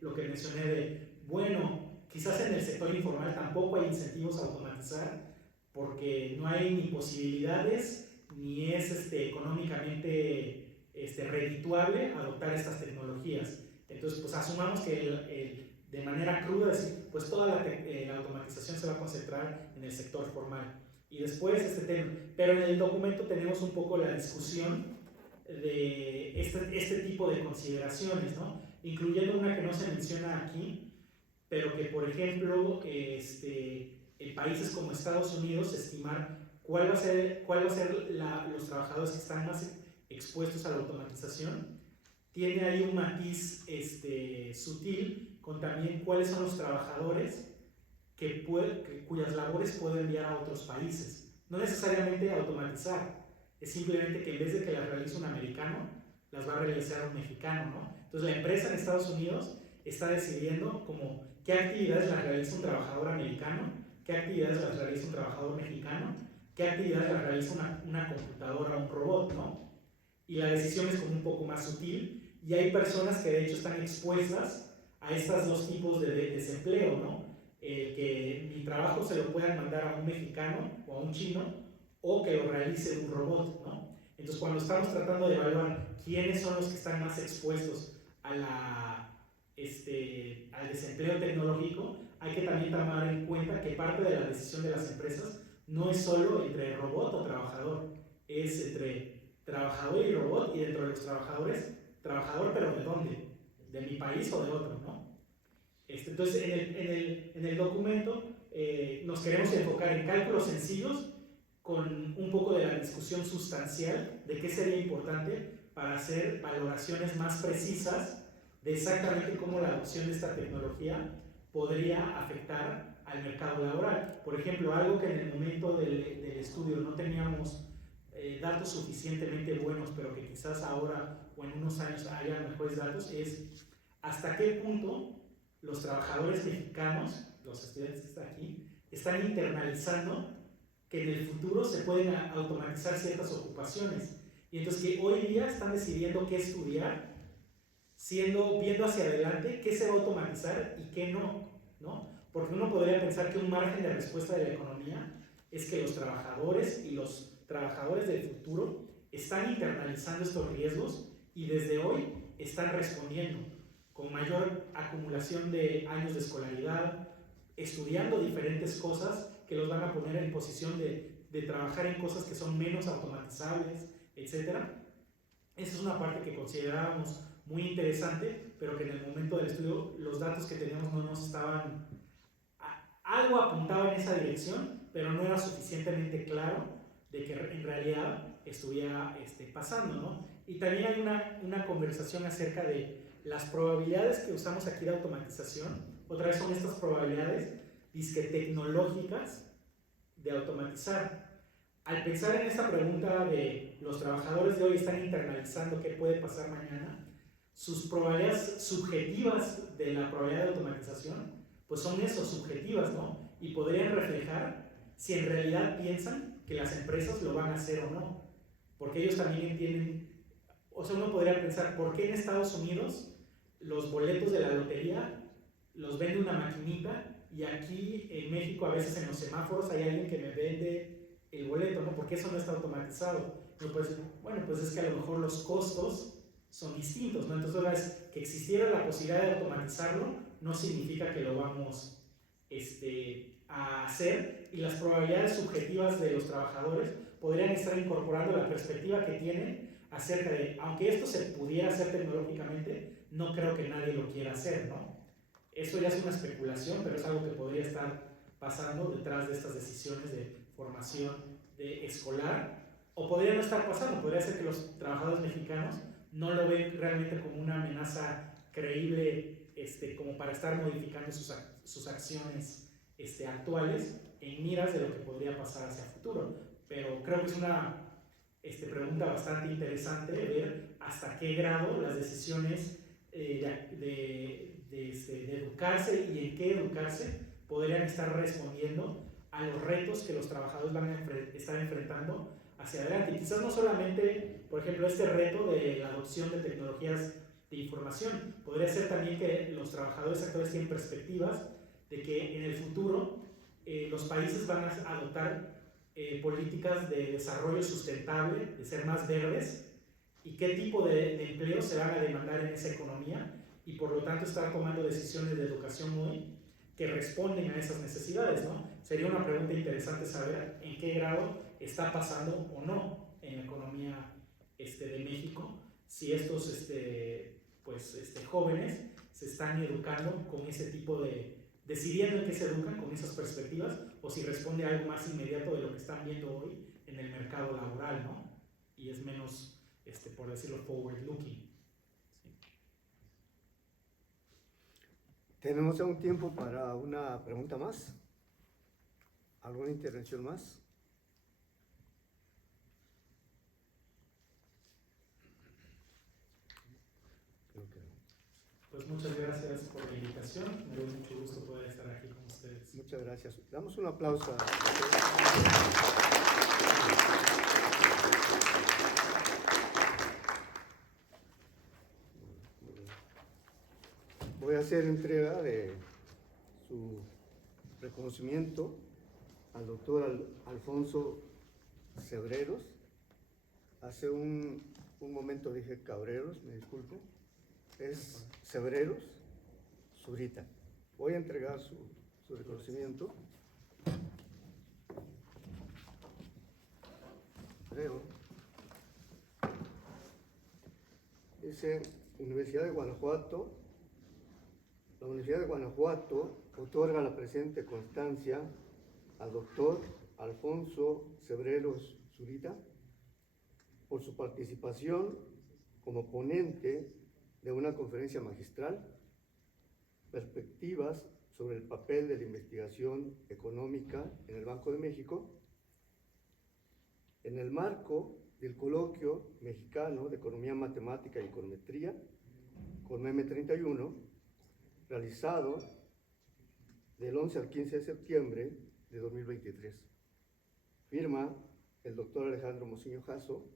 lo que mencioné de, bueno, quizás en el sector informal tampoco hay incentivos a automatizar porque no hay ni posibilidades ni es económicamente redituable adoptar estas tecnologías. Entonces, pues asumamos que de manera cruda decir, pues toda la automatización se va a concentrar en el sector formal. Y después pero en el documento tenemos un poco la discusión de este tipo de consideraciones, ¿no? Incluyendo una que no se menciona aquí, pero que, por ejemplo, en países como Estados Unidos, estimar cuál va a ser los trabajadores que están más expuestos a la automatización, tiene ahí un matiz sutil con también cuáles son los trabajadores cuyas labores puedo enviar a otros países. No necesariamente automatizar, es simplemente que en vez de que las realice un americano, las va a realizar un mexicano, ¿no? Entonces la empresa en Estados Unidos está decidiendo como qué actividades las realiza un trabajador americano, qué actividades las realiza un trabajador mexicano, qué actividades las realiza una computadora o un robot, ¿no? Y la decisión es como un poco más sutil y hay personas que de hecho están expuestas a estos dos tipos de desempleo, ¿no? Que mi trabajo se lo puedan mandar a un mexicano o a un chino o que lo realice un robot, ¿no? Entonces, cuando estamos tratando de evaluar quiénes son los que están más expuestos al desempleo tecnológico, hay que también tomar en cuenta que parte de la decisión de las empresas no es solo entre robot o trabajador, es entre trabajador y robot, y dentro de los trabajadores, trabajador, pero ¿de dónde? ¿De mi país o de otro, no? Entonces, en el documento nos queremos enfocar en cálculos sencillos con un poco de la discusión sustancial de qué sería importante para hacer valoraciones más precisas de exactamente cómo la adopción de esta tecnología podría afectar al mercado laboral. Por ejemplo, algo que en el momento del estudio no teníamos datos suficientemente buenos, pero que quizás ahora o en unos años haya mejores datos, es hasta qué punto los trabajadores mexicanos, los estudiantes que están aquí, están internalizando que en el futuro se pueden automatizar ciertas ocupaciones. Y entonces que hoy día están decidiendo qué estudiar, viendo hacia adelante qué se va a automatizar y qué no, ¿no? Porque uno podría pensar que un margen de respuesta de la economía es que los trabajadores y los trabajadores del futuro están internalizando estos riesgos y desde hoy están respondiendo con mayor acumulación de años de escolaridad, estudiando diferentes cosas que los van a poner en posición de trabajar en cosas que son menos automatizables, etc. Esa es una parte que considerábamos muy interesante, pero que en el momento del estudio los datos que teníamos no nos estaban... Algo apuntaba en esa dirección, pero no era suficientemente claro de que en realidad estuviera pasando, ¿no? Y también hay una conversación acerca de las probabilidades que usamos aquí de automatización. Otra vez son estas probabilidades disque tecnológicas de automatizar. Al pensar en esta pregunta de los trabajadores de hoy están internalizando qué puede pasar mañana, sus probabilidades subjetivas de la probabilidad de automatización, pues son eso, subjetivas, ¿no? Y podrían reflejar si en realidad piensan que las empresas lo van a hacer o no. Porque ellos también entienden, o sea, uno podría pensar, ¿por qué en Estados Unidos los boletos de la lotería los vende una maquinita y aquí en México a veces en los semáforos hay alguien que me vende el boleto, ¿no? Porque eso no está automatizado. Pues, bueno, pues es que a lo mejor los costos son distintos, ¿no? Entonces, una vez que existiera la posibilidad de automatizarlo, no significa que lo vamos a hacer, y las probabilidades subjetivas de los trabajadores podrían estar incorporando la perspectiva que tienen acerca de, aunque esto se pudiera hacer tecnológicamente, no creo que nadie lo quiera hacer, ¿no? Eso ya es una especulación, pero es algo que podría estar pasando detrás de estas decisiones de formación escolar, o podría no estar pasando, podría ser que los trabajadores mexicanos no lo ven realmente como una amenaza creíble como para estar modificando sus acciones actuales en miras de lo que podría pasar hacia el futuro. Pero creo que es una pregunta bastante interesante ver hasta qué grado las decisiones de educarse y en qué educarse podrían estar respondiendo a los retos que los trabajadores van a estar enfrentando hacia adelante. Y quizás no solamente, por ejemplo, este reto de la adopción de tecnologías de información, podría ser también que los trabajadores actuales tienen perspectivas de que en el futuro los países van a adoptar políticas de desarrollo sustentable, de ser más verdes, y qué tipo de empleos se van a demandar en esa economía, y por lo tanto estar tomando decisiones de educación hoy que responden a esas necesidades, ¿no? Sería una pregunta interesante saber en qué grado está pasando o no en la economía de México, si estos jóvenes se están educando con ese tipo decidiendo en qué se educan con esas perspectivas, o si responde a algo más inmediato de lo que están viendo hoy en el mercado laboral, ¿no? Y es menos, por decirlo, forward looking. ¿Sí? Tenemos aún tiempo para una pregunta más. ¿Alguna intervención más? Creo que no. Pues muchas gracias por la invitación. Me dio mucho gusto poder estar aquí con ustedes. Muchas gracias. Damos un aplauso a Voy a hacer entrega de su reconocimiento al doctor Alfonso Cebreros. Hace un momento dije Cabreros, me disculpo. Es Cebreros Zurita. Voy a entregar su reconocimiento. Creo. Dice Universidad de Guanajuato. La Universidad de Guanajuato otorga la presente constancia al doctor Alfonso Cebreros Zurita por su participación como ponente de una conferencia magistral, Perspectivas sobre el papel de la investigación económica en el Banco de México, en el marco del Coloquio Mexicano de Economía Matemática y Econometría, CONMEME 31, realizado del 11 al 15 de septiembre de 2023. Firma el doctor Alejandro Mociño Jasso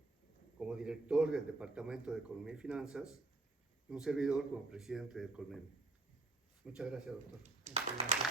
como director del Departamento de Economía y Finanzas y un servidor como presidente del CONMEME. Muchas gracias, doctor. Muchas gracias.